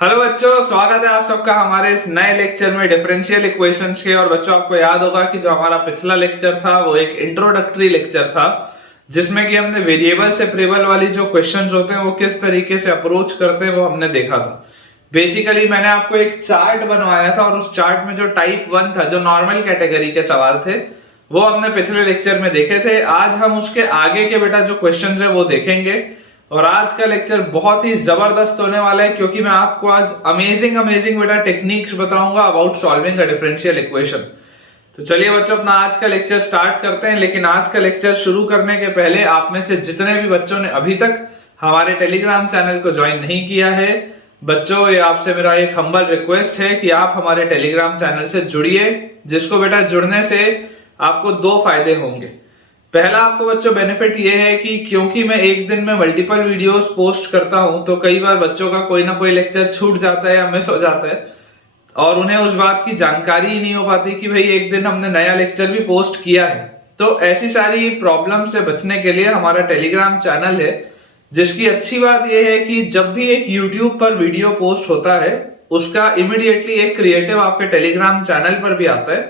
Hello बच्चों, स्वागत है आप सबका हमारे इस नए लेक्चर में डिफरेंशियल इक्वेशंस के। और बच्चों, आपको याद होगा कि जो हमारा पिछला लेक्चर था वो एक इंट्रोडक्टरी लेक्चर था, जिसमें कि हमने वेरिएबल सेपरेबल वाली जो क्वेश्चंस होते हैं वो किस तरीके से अप्रोच करते हैं वो हमने देखा था। बेसिकली मैंने आपको एक चार्ट बनवाया था और उस चार्ट में जो टाइप 1 था, जो नॉर्मल कैटेगरी के सवाल थे, वो हमने पिछले लेक्चर में देखे थे। आज हम उसके आगे के बेटा जो क्वेश्चंस है वो देखेंगे। और आज का लेक्चर बहुत ही जबरदस्त होने वाला है, क्योंकि मैं आपको आज अमेजिंग बेटा टेक्निक्स बताऊंगा about solving a differential equation. तो चलिए बच्चों, अपना आज का लेक्चर स्टार्ट करते हैं। लेकिन आज का लेक्चर शुरू करने के पहले आप में से जितने भी बच्चों ने अभी तक हमारे टेलीग्राम चैनल को ज्वाइन नहीं किया है, बच्चों ये आपसे मेरा एक हम्बल रिक्वेस्ट है कि आप हमारे टेलीग्राम चैनल से जुड़िए, जिसको बेटा जुड़ने से आपको दो फायदे होंगे। पहला आपको बच्चों बेनिफिट ये है कि क्योंकि मैं एक दिन में मल्टीपल वीडियोस पोस्ट करता हूं, तो कई बार बच्चों का कोई ना कोई लेक्चर छूट जाता है या मिस हो जाता है और उन्हें उस बात की जानकारी ही नहीं हो पाती कि भाई एक दिन हमने नया लेक्चर भी पोस्ट किया है। तो ऐसी सारी प्रॉब्लम से बचने के लिए हमारा टेलीग्राम चैनल है, जिसकी अच्छी बात यह है कि जब भी एक यूट्यूब पर वीडियो पोस्ट होता है उसका इमिडिएटली एक क्रिएटिव आपके टेलीग्राम चैनल पर भी आता है,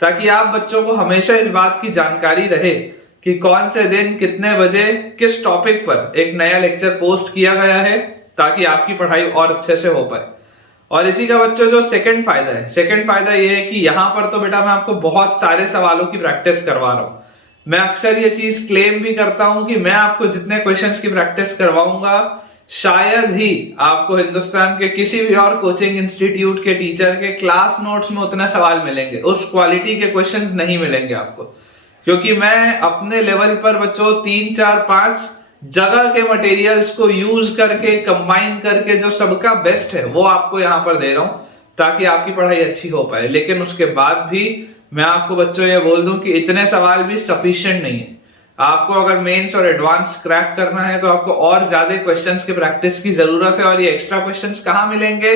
ताकि आप बच्चों को हमेशा इस बात की जानकारी रहे कि कौन से दिन कितने बजे किस टॉपिक पर एक नया लेक्चर पोस्ट किया गया है, ताकि आपकी पढ़ाई और अच्छे से हो पाए। और इसी का बच्चों जो सेकंड फायदा है, सेकंड फायदा ये है कि यहाँ पर तो बेटा मैं आपको बहुत सारे सवालों की प्रैक्टिस करवा रहा हूँ। मैं अक्सर ये चीज क्लेम भी करता हूँ कि मैं आपको जितने क्वेश्चंस की प्रैक्टिस करवाऊंगा, शायद ही आपको हिंदुस्तान के किसी भी और कोचिंग इंस्टीट्यूट के टीचर के क्लास नोट्स में उतने सवाल मिलेंगे, उस क्वालिटी के क्वेश्चंस नहीं मिलेंगे आपको। क्योंकि मैं अपने लेवल पर बच्चों 3 4 5 जगह के मटेरियल्स को यूज करके कंबाइन करके जो सबका बेस्ट है वो आपको यहाँ पर दे रहा हूं, ताकि आपकी पढ़ाई अच्छी हो पाए। लेकिन उसके बाद भी मैं आपको बच्चों ये बोल दूं कि इतने सवाल भी सफिशिएंट नहीं है। आपको अगर मेंस और एडवांस क्रैक करना है तो आपको और ज्यादा क्वेश्चंस की प्रैक्टिस की जरूरत है। और ये एक्स्ट्रा क्वेश्चंस कहाँ मिलेंगे?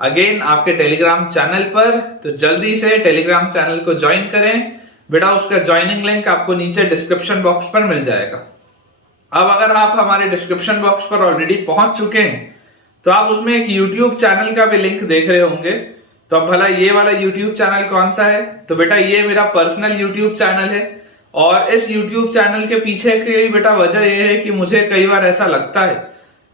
अगेन आपके टेलीग्राम चैनल पर। तो जल्दी से टेलीग्राम चैनल को ज्वाइन करें बेटा, उसका ज्वाइनिंग लिंक आपको नीचे डिस्क्रिप्शन बॉक्स पर मिल जाएगा। अब अगर आप हमारे डिस्क्रिप्शन बॉक्स पर ऑलरेडी पहुंच चुके हैं तो आप उसमें एक YouTube चैनल का भी लिंक देख रहे होंगे। तो अब भला ये वाला YouTube चैनल कौन सा है? तो बेटा ये मेरा पर्सनल YouTube चैनल है। और इस YouTube चैनल के पीछे की बेटा वजह यह है कि मुझे कई बार ऐसा लगता है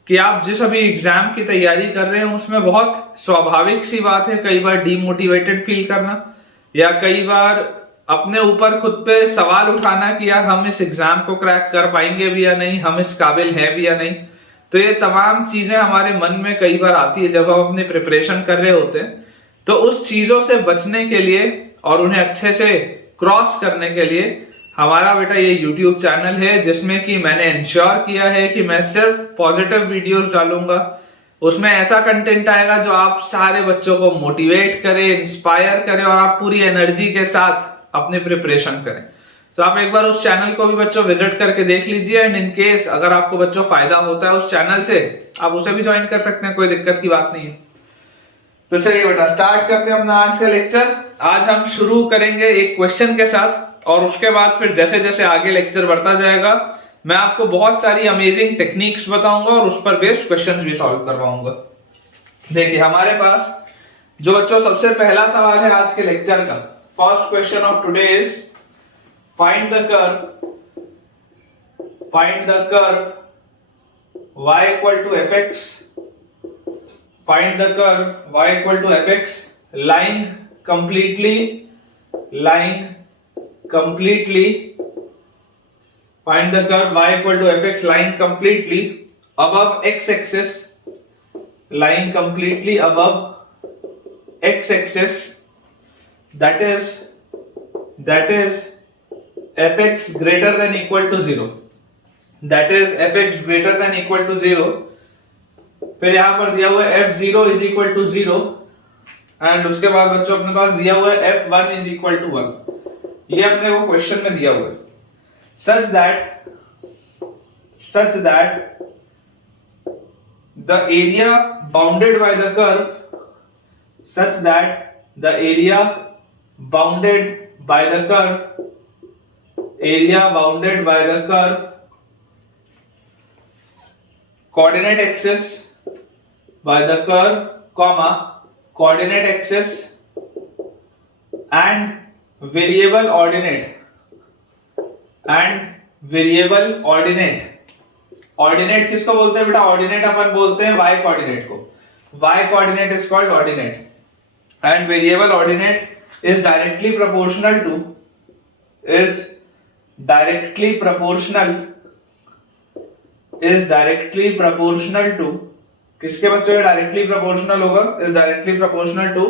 कि आप जिस अभी एग्जाम की तैयारी कर रहे हैं उसमें बहुत स्वाभाविक सी बात है कई बार डीमोटिवेटेड फील करना, या कई बार अपने ऊपर खुद पे सवाल उठाना कि यार हम इस एग्जाम को क्रैक कर पाएंगे भी या नहीं, हम इस काबिल हैं भी या नहीं। तो ये तमाम चीजें हमारे मन में कई बार आती है जब हम अपनी प्रिपरेशन कर रहे होते हैं। तो उस चीजों से बचने के लिए और उन्हें अच्छे से क्रॉस करने के लिए हमारा बेटा ये YouTube चैनल है, जिसमें कि मैंने इंश्योर किया है कि मैं सिर्फ पॉजिटिव वीडियोस डालूंगा। उसमें ऐसा कंटेंट आएगा जो आप सारे बच्चों को मोटिवेट करे, इंस्पायर करे और आप पूरी एनर्जी के साथ अपनी प्रिपरेशन करें। तो आप एक बार उस चैनल को भी बच्चों विजिट करके देख लीजिए। एंड इन केस अगर आपको बच्चों फायदा होता है उस चैनल से, आप उसे भी ज्वाइन कर सकते हैं, कोई दिक्कत की बात नहीं है। तो चलिए बेटा स्टार्ट करते हैं अपना आज का लेक्चर। आज हम शुरू करेंगे एक क्वेश्चन के साथ और उसके बाद फिर जैसे जैसे आगे लेक्चर बढ़ता जाएगा मैं आपको बहुत सारी अमेजिंग टेक्निक्स बताऊंगा और उस पर बेस्ड क्वेश्चंस भी सॉल्व करवाऊंगा। देखिए हमारे पास जो बच्चों सबसे पहला सवाल है आज के लेक्चर का, first question of today is find the curve y equal to fx, find the curve y equal to fx lying completely find the curve y equal to fx lying completely above x axis, lying completely above x axis, that is fx greater than equal to 0, that is fx greater than equal to 0। फिर यहां पर दिया हुआ है f0 is equal to 0 and उसके बाद बच्चों अपने पास दिया हुआ है f1 is equal to 1। ये अपने को क्वेश्चन में दिया हुआ है such that the area bounded by the curve, such that the area bounded by the curve coordinate axis by the curve comma coordinate axis and variable ordinate. Ordinate किसको बोलते हैं बेटा? ऑर्डिनेट अपन बोलते हैं वाई कोऑर्डिनेट को। Y coordinate is called ordinate and variable ordinate is directly proportional to किसके बच्चों? डायरेक्टली प्रोपोर्शनल होगा, is directly proportional to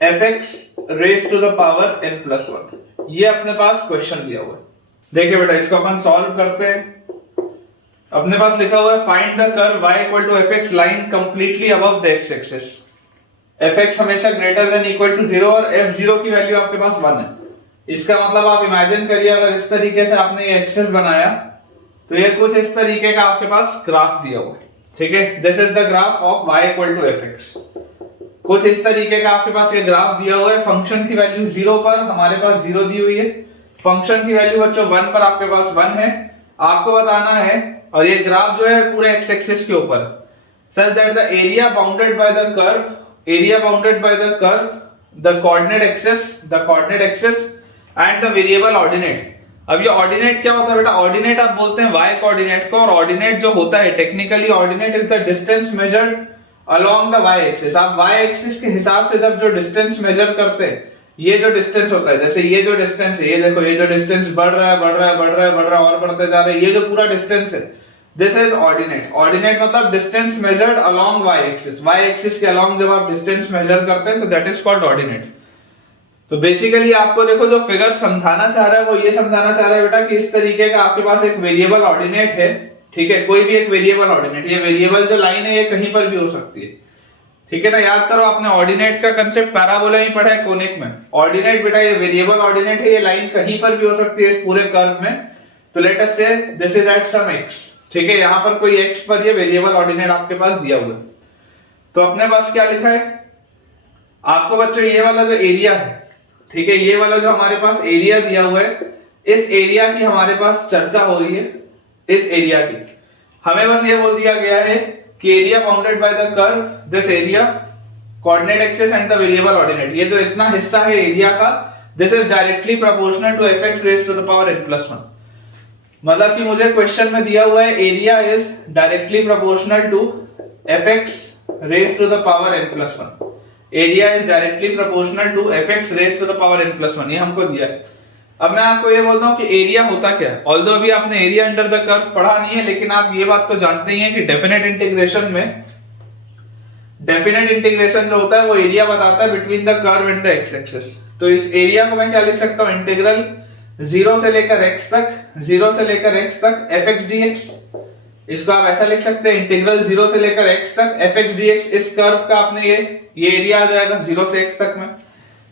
fx raise to the power n+1। ये अपने पास क्वेश्चन दिया हुआ है। देखिए बेटा इसको अपन सॉल्व करते हैं। अपने पास लिखा हुआ है find the curve y equal to fx line completely above the x axis. fx हमेशा ग्रेटर देन इक्वल टू 0 और f0 की वैल्यू आपके पास 1 है। इसका मतलब आप इमेजिन करिए अगर इस तरीके से आपने ये एक्सिस बनाया तो ये कुछ इस तरीके का आपके पास ग्राफ दिया हुआ है, ठीक है। This is the graph of y equal to fx। कुछ इस तरीके का आपके पास ये ग्राफ दिया हुआ है। फंक्शन की वैल्यू 0 पर हमारे पास 0 दी हुई है, फंक्शन की वैल्यू बच्चों 1 पर आपके पास 1 है। आपको बताना है और ये ग्राफ जो है पूरे x एक्सिस के ऊपर such that the area bounded by the curve the coordinate axis and the variable ordinate। अब ये ऑर्डिनेट क्या होता है बेटा? ऑर्डिनेट आप बोलते हैं y कोऑर्डिनेट को, और ऑर्डिनेट जो होता है technically ordinate is the distance measured along the y axis. आप y एक्सिस के हिसाब से जब जो डिस्टेंस मेजर करते हैं, ये जो डिस्टेंस होता है, जैसे ये जो डिस्टेंस है, ये देखो ये जो डिस्टेंस बढ़ रहा है और बढ़ते जा रहा है, ये जो पूरा डिस्टेंस है दिस इज ऑर्डिनेट। ऑर्डिनेट मतलब distance measured along y axis. y axis के अलोंग जब आप डिस्टेंस मेजर करते हैं तो दैट इज कॉल्ड ऑर्डिनेट। तो बेसिकली आपको देखो जो फिगर समझाना चाह रहा है वो ये समझाना चाह रहा है बेटा कि इस तरीके का आपके पास एक वेरिएबल ऑर्डिनेट है, ठीक है, कोई भी एक वेरिएबल ऑर्डिनेट। ये वेरिएबल जो लाइन है ये कहीं पर भी हो सकती है, ठीक है ना। याद करो आपने ऑर्डिनेट का कांसेप्ट पैराबोला ही पढ़ा है कोनिक में। ऑर्डिनेट बेटा ये वेरिएबल ऑर्डिनेट है, ये लाइन कहीं पर भी हो सकती है इस पूरे कर्व में। तो let us say this is at some x, ठीक है, यहां पर कोई x पर ये वेरिएबल ऑर्डिनेट आपके पास दिया हुआ है। तो अपने पास क्या लिखा है आपको बच्चों? ये वाला जो एरिया है, ठीक है, ये वाला जो हमारे पास एरिया दिया हुआ है, इस एरिया की हमारे पास चर्चा हो रही है। इस एरिया की हमें बस ये बोल दिया गया है कि area bounded by the curve this area coordinate axis and the variable ordinate. ये जो इतना हिस्सा है एरिया का this is directly proportional to fx raise to the power n+1। मतलब कि मुझे क्वेश्चन में दिया हुआ है area is directly proportional to fx raise to the power n+1। Area is directly proportional to fx raise to the power n+1, ये हमको दिया है। अब मैं आपको ये बोलता हूं कि एरिया होता क्या है। ऑल्दो अभी आपने एरिया अंडर द कर्व पढ़ा नहीं है, लेकिन आप ये बात तो जानते ही हैं कि डेफिनेट इंटीग्रेशन जो होता है वो एरिया बताता है between the curve and the x axis. तो इस एरिया को मैं क्या लिख सकता हूं? इंटीग्रल 0 से लेकर x तक fx dx। इसको आप ऐसा लिख सकते हैं इंटीग्रल 0 से लेकर x तक fx dx। इस कर्व का आपने ये एरिया आ जाएगा 0 से x तक में।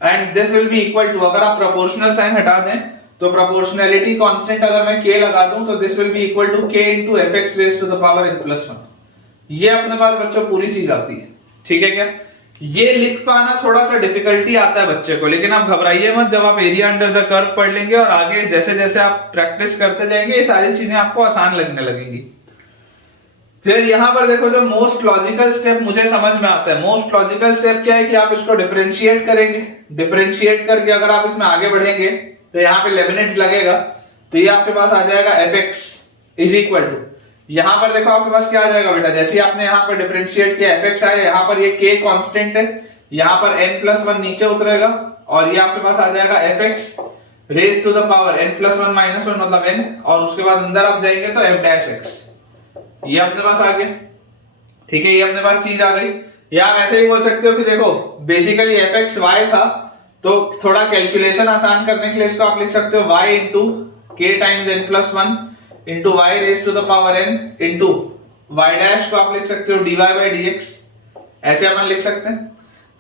And this will be equal to, अगर आप प्रोपोर्शनल साइन हटा दें तो प्रोपोर्शनैलिटी कांस्टेंट अगर मैं k लगा दूं तो this will be equal to k into fx raise to the power n+1। ये अपने पास बच्चों पूरी चीज आती है, ठीक है क्या? ये लिख पाना थोड़ा सा डिफिकल्टी आता है बच्चे को, लेकिन आप घबराइए मत। जब आप एरिया अंडर द कर्व पढ़ लेंगे और आगे जैसे जैसे आप प्रैक्टिस करते जाएंगे ये सारी चीजें आपको आसान लगने लगेंगी। फिर यहाँ पर देखो जो मोस्ट लॉजिकल स्टेप मुझे समझ में आता है। मोस्ट लॉजिकल स्टेप क्या है कि आप इसको डिफरेंशिएट करेंगे। डिफरेंशिएट करके अगर आप इसमें आगे बढ़ेंगे तो यहाँ पे लेबनिट्ज लगेगा, तो ये आपके पास आ जाएगा fx इज इक्वल टू, यहाँ पर देखो आपके पास क्या आ जाएगा बेटा, जैसे ही आपने यहाँ पर डिफरेंशिएट किया fx आया, यहाँ पर ये k कांस्टेंट है, यहाँ पर n+1 नीचे उतरेगा और ये आपके पास आ जाएगा fx raise to the power n+1 -1 मतलब n, और उसके बाद अंदर आप जाएंगे तो f'(x), ये अपने पास आ गया, ठीक है, ये अपने पास चीज आ गई। या आप ऐसे ही बोल सकते हो कि देखो बेसिकली fx y था, तो थोड़ा कैलकुलेशन आसान करने के लिए इसको आप लिख सकते हो y into k times n+1 into y raise to the power n into y dash को आप लिख सकते हो dy बाई dx, ऐसे अपन लिख सकते हैं।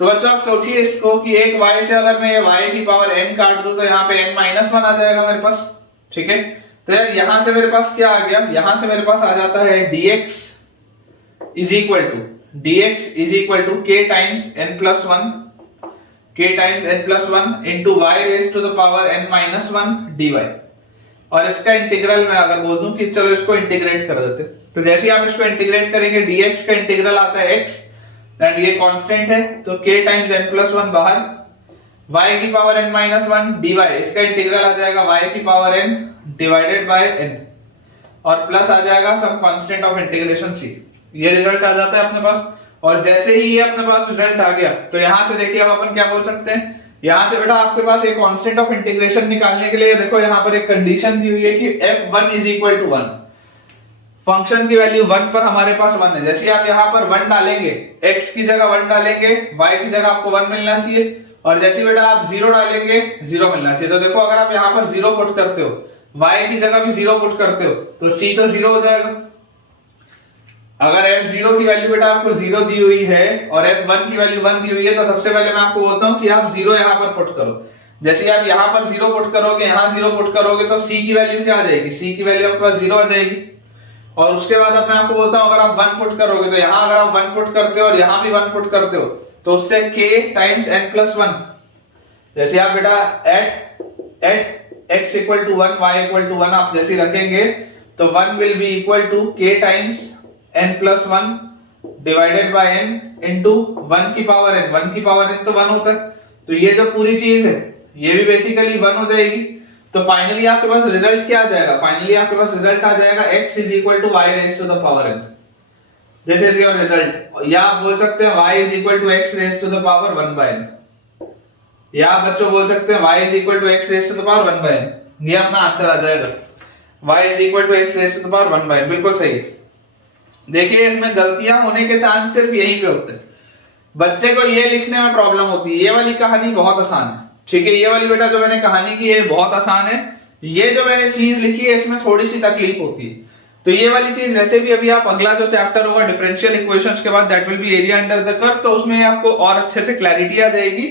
तो बच्चों आप सोचिए इसको कि एक y से अगर मैं ये y की पावर n काट दूं तो यहाँ पे n-1 आ जाएगा मेरे पास, ठीक है। तो यार यहां से मेरे पास क्या आ गया, यहां से मेरे पास आ जाता है dx is equal to k times n+1 into y raise to the power n-1 dy। और इसका इंटीग्रल मैं अगर बोल दूं कि चलो इसको इंटीग्रेट कर देते, तो जैसे ही आप इसको इंटीग्रेट करेंगे dx का इंटीग्रल आता है x, एंड ये कांस्टेंट है तो k टाइम्स n प्लस 1 बाहर, y की पावर n माइनस 1 dy, इसका इंटीग्रल आ जाएगा y की power n divided by n और प्लस आ जाएगा some constant of integration c। ये रिजल्ट आ जाता है अपने पास। और जैसे ही ये अपने पास रिजल्ट आ गया तो यहां से देखिए अब अपन क्या बोल सकते हैं, यहां से बेटा आपके पास एक कांस्टेंट ऑफ इंटीग्रेशन निकालने के लिए देखो यहां पर एक कंडीशन दी हुई है कि f1 is equal to 1, function की वैल्यू 1 पर हमारे पास 1 है। जैसे आप यहां पर 1 डालेंगे, x की जगह 1 डालेंगे, y की जगह आपको 1 मिलना चाहिए, और जैसे बेटा आप 0 डालेंगे 0 मिलना चाहिए। तो देखो अगर आप यहां पर 0 पुट करते हो, y की जगह भी 0 पुट करते हो तो c तो 0 हो जाएगा। अगर f0 की वैल्यू बेटा आपको 0 दी हुई है और f1 की वैल्यू 1 दी हुई है तो सबसे पहले मैं आपको बोलता हूं कि आप 0 यहां पर पुट करो। जैसे आप यहां पर 0 पुट करोगे, यहां 0 पुट करोगे तो c की वैल्यू क्या आ जाएगी, c की वैल्यू आपके पास 0 आ जाएगी। और उसके बाद अब मैं आपको बोलता हूं अगर आप 1 पुट करोगे तो यहां अगर आप 1 पुट करते हो और यहां भी 1 पुट करते हो तो उससे k टाइम्स n प्लस 1, जैसे आप बेटा at x equal to 1 y equal to 1 आप जैसे रखेंगे तो 1 will be equal to k times n plus 1 divided by n into 1 की पावर n, 1 की पावर n तो 1 होता है। तो ये जो पूरी चीज है ये भी बेसिकली 1 हो जाएगी। तो फाइनली आपके पास रिजल्ट क्या आ जाएगा, फाइनली आपके पास रिजल्ट आ जाएगा x is equal to y raise to the power n। This is your result. या आप बोल सकते हैं y is equal to x raise to the power 1 by n, या आप बच्चों बोल सकते हैं y is equal to x raise to the power 1 by n। ये अपना आंसर आ जाएगा, y is equal to x raise to the power 1 by n। बिल्कुल सही है। देखिए इसमें गलतियां होने के चांस सिर्फ यहीं पे होते हैं, बच्चे को ये लिखने में प्रॉब्लम होती है। ये वाली कहानी बहुत आसान है, ठीक है, ये वाली बेटा जो मैंने कहानी की है बहुत आसान है। ये जो मैंने चीज लिखी है इसमें थोड़ी सी तकलीफ होती है। तो ये वाली चीज वैसे भी अभी आप अगला जो चैप्टर होगा डिफरेंशियल इक्वेशंस के बाद that will be area under the curve, तो उसमें आपको और अच्छे से क्लैरिटी आ जाएगी।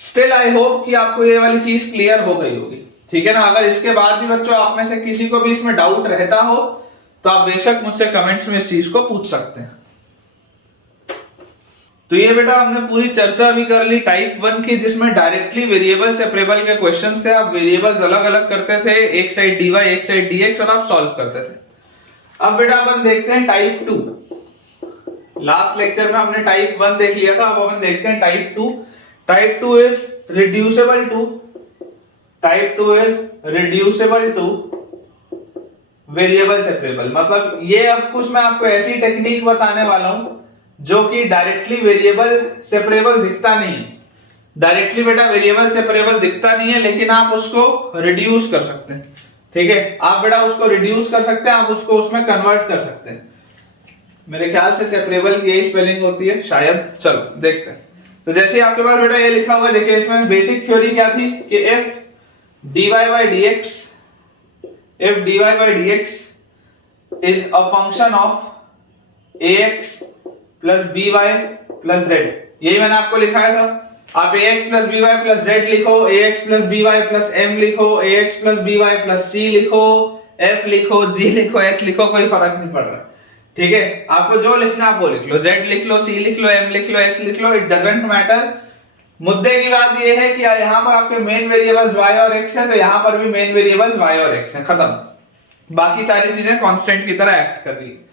स्टिल आई होप कि आपको ये वाली चीज क्लियर हो गई होगी, ठीक है ना। अगर इसके बाद भी बच्चों आप में से किसी को भी इसमें डाउट रहता हो तो आप बेशक मुझसे कमेंट्स में इस चीज को पूछ सकते हैं। तो ये बेटा हमने पूरी चर्चा भी कर ली टाइप 1 की, जिसमें डायरेक्टली वेरिएबल सेपरेबल के क्वेश्चंस थे। आप वेरिएबल्स अलग अलग करते थे, एक साइड dy एक साइड dx, और आप सॉल्व करते थे। अब बेटा अपन देखते हैं टाइप 2। लास्ट लेक्चर में हमने टाइप 1 देख लिया था, अब अपन देखते हैं type 2। Type 2 is reducible to, type 2 is reducible to variable separable. मतलब ये अब कुछ मैं आपको ऐसी टेक्निक बताने वाला हूं जो कि डायरेक्टली वेरिएबल सेपरेबल दिखता नहीं है। डायरेक्टली बेटा वेरिएबल सेपरेबल दिखता नहीं है, लेकिन आप उसको रिड्यूस कर सकते हैं, ठीक है। आप बेटा उसको रिड्यूस कर सकते हैं, आप उसको उसमें कन्वर्ट कर सकते हैं। मेरे ख्याल से सेपरेबल की यही स्पेलिंग होती है शायद। चलो देखते हैं। तो जैसे आपके पास बेटा ये लिखा हुआ है, देखिए इसमें बेसिक थ्योरी क्या थी कि f dy by dx, if dy by dx is a function of ax plus by plus z, यही मैंने आपको लिखाया था। आप ax plus by plus z लिखो, ax plus by plus m लिखो, ax plus by plus c लिखो, f लिखो, g लिखो, h लिखो, कोई फर्क नहीं पड़ रहा, ठीक है। आपको जो लिखना आप वो लिख लो, z लिख लो, c लिख लो, m लिख लो, h लिख लो, इट डजंट मैटर। मुद्दे की बात ये है कि यहाँ पर आपके मेन वेरिएबल्स y और x है, तो यहाँ पर भी मेन वेरिएबल्स y और x है, खत्म। बाकी सारी चीजें कांस्टेंट की तरह एक्ट कर रही है।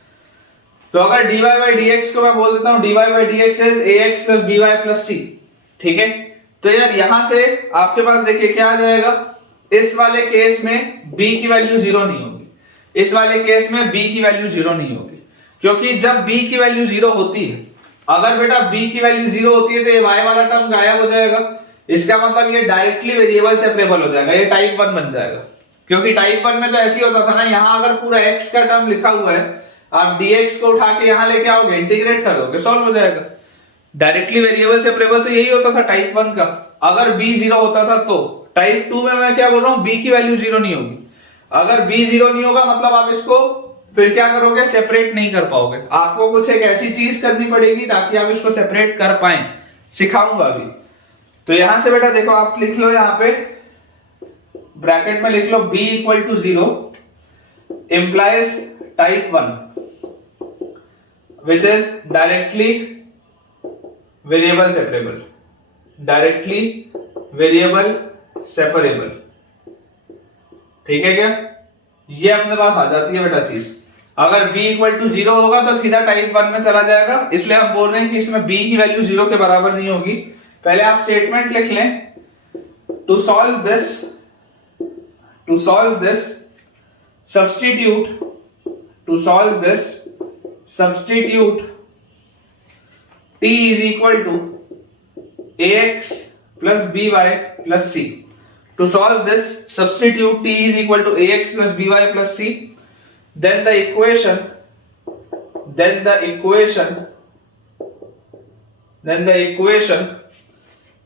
तो अगर dy by dx को मैं बोल देता हूं dy by dx is ax plus by plus c, ठीक है। तो यार यहां से आपके पास देखिए क्या आ जाएगा, इस वाले केस में b की वैल्यू 0 नहीं होगी, इस वाले केस में b की वैल्यू 0 नहीं होगी, क्योंकि जब b की वैल्यू 0 होती है, अगर बेटा b की वैल्यू 0 होती है तो ये y वाला टर्म गायब हो जाएगा। इसका मतलब ये डायरेक्टली वेरिएबल सेपरेबल हो जाएगा, ये टाइप 1 बन जाएगा। क्योंकि टाइप 1 में तो ऐसे ही होता था ना, यहाँ अगर पूरा x का टर्म लिखा हुआ है, आप dx को उठा के यहाँ लेके आओगे, इंटीग्रेट कर दोगे, सॉल्व हो जाएगा। डायरेक्टली वेरिएबल सेपरेबल तो यही होता था टाइप 1 का। अगर b 0 होता था तो टाइप 2 में मैं क्या बोल रहा हूँ, b की वैल्यू 0 नहीं होगी। अगर b 0 नहीं होगा मतलब आप इसको फिर क्या करोगे, सेपरेट नहीं कर पाओगे। आपको कुछ एक ऐसी चीज करनी पड़ेगी ताकि आप इसको सेपरेट कर पाए, सिखाऊंगा अभी। तो यहां से बेटा देखो आप लिख लो, यहाँ पे ब्रैकेट में लिख लो b equal to 0 implies type 1 which is directly variable separable, directly variable separable, ठीक है क्या। ये अपने पास आ जाती है बेटा चीज। अगर b इक्वल टू 0 होगा तो सीधा टाइप 1 में चला जाएगा, इसलिए हम बोल रहे हैं कि इसमें b की वैल्यू 0 के बराबर नहीं होगी। पहले आप स्टेटमेंट लिख लें, to solve this substitute t is equal to ax plus by plus c. To solve this, substitute t is equal to ax plus by plus c. Then the equation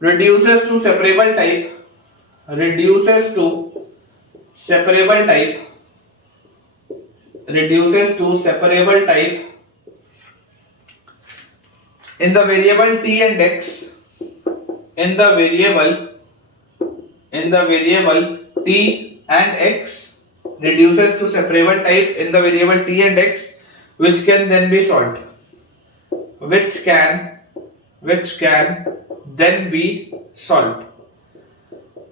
reduces to separable type in the variable t and x, reduces to separable type in the variable t and x, which can then be solved,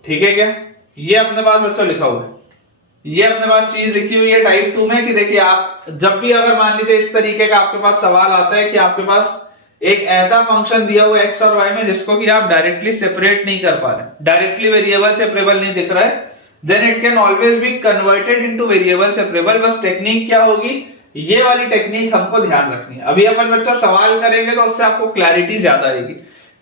ठीक है क्या? ये अपने पास बच्चों लिखा हुआ है, ये अपने पास चीज लिखी हुई है टाइप 2 में कि देखिए आप जब भी अगर मान लीजिए इस तरीके का आपके पास सवाल आता है कि आपके पास एक ऐसा फंक्शन दिया हुआ है x और y में जिसको कि आप डायरेक्टली सेपरेट नहीं कर पा रहे, डायरेक्टली वेरिएबल सेपरेबल नहीं दिख रहा है, then it can always be converted into variable separable. बस टेक्निक क्या होगी, ये वाली टेक्निक हमको ध्यान रखनी है। अभी अपन बच्चा सवाल करेंगे तो उससे आपको क्लैरिटी ज्यादा आएगी।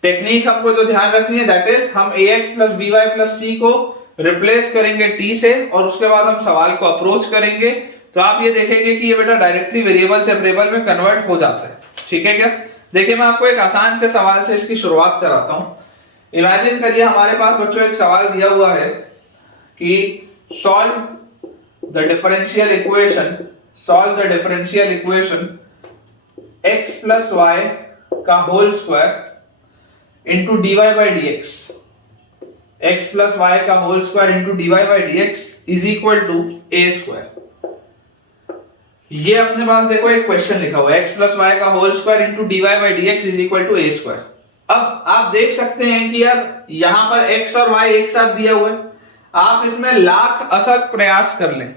टेक्निक हमको जो ध्यान रखनी है दैट इज हम ax plus by plus c को रिप्लेस करेंगे t से और उसके बाद हम सवाल को अप्रोच करेंगे, तो आप ये देखेंगे कि ये बेटा डायरेक्टली वेरिएबल सेपरेबल में कन्वर्ट हो जाता है। ठीक है क्या? देखिए मैं आपको एक आसान से सवाल से इसकी शुरुआत कराता हूं। इमेजिन करिए हमारे पास बच्चों एक सवाल दिया हुआ है कि solve the differential equation x plus y का whole square into dy by dx, x plus y का whole square into dy by dx is equal to a square. ये अपने पास देखो एक क्वेश्चन लिखा हुआ है x प्लस वाई का whole square into d y by d x is equal to a square. अब आप देख सकते हैं कि यार यहां पर x और y एक साथ दिया हुआ है, आप इसमें लाख अथक प्रयास कर लें,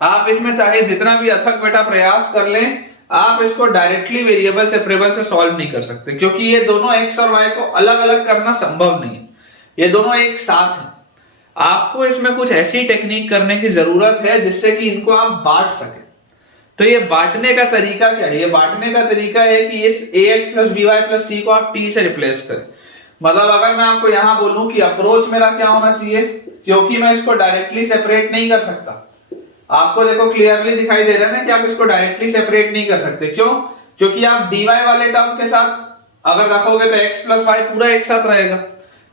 आप इसमें चाहे जितना भी अथक बेटा प्रयास कर लें, आप इसको डायरेक्टली वेरिएबल सेपरेबल से सॉल्व नहीं कर सकते, क्योंकि ये दोनों x और y को अलग अलग करना संभव नहीं है, ये दोनों एक साथ हैं। आपको इसमें कुछ ऐसी टेक्निक करने की जरूरत है जिससे कि इनको आप बांट सके। तो ये बांटने का तरीका क्या है? ये बांटने का तरीका है कि इस ax plus by plus c को आप t से रिप्लेस करें। मतलब अगर मैं आपको यहां बोलूं कि अप्रोच मेरा क्या होना चाहिए, क्योंकि मैं इसको डायरेक्टली सेपरेट नहीं कर सकता, आपको देखो क्लियरली दिखाई दे रहा है ना कि आप इसको डायरेक्टली सेपरेट नहीं कर सकते। क्यों? क्योंकि आप dy वाले टर्म के साथ अगर रखोगे तो x प्लस y पूरा एक साथ रहेगा,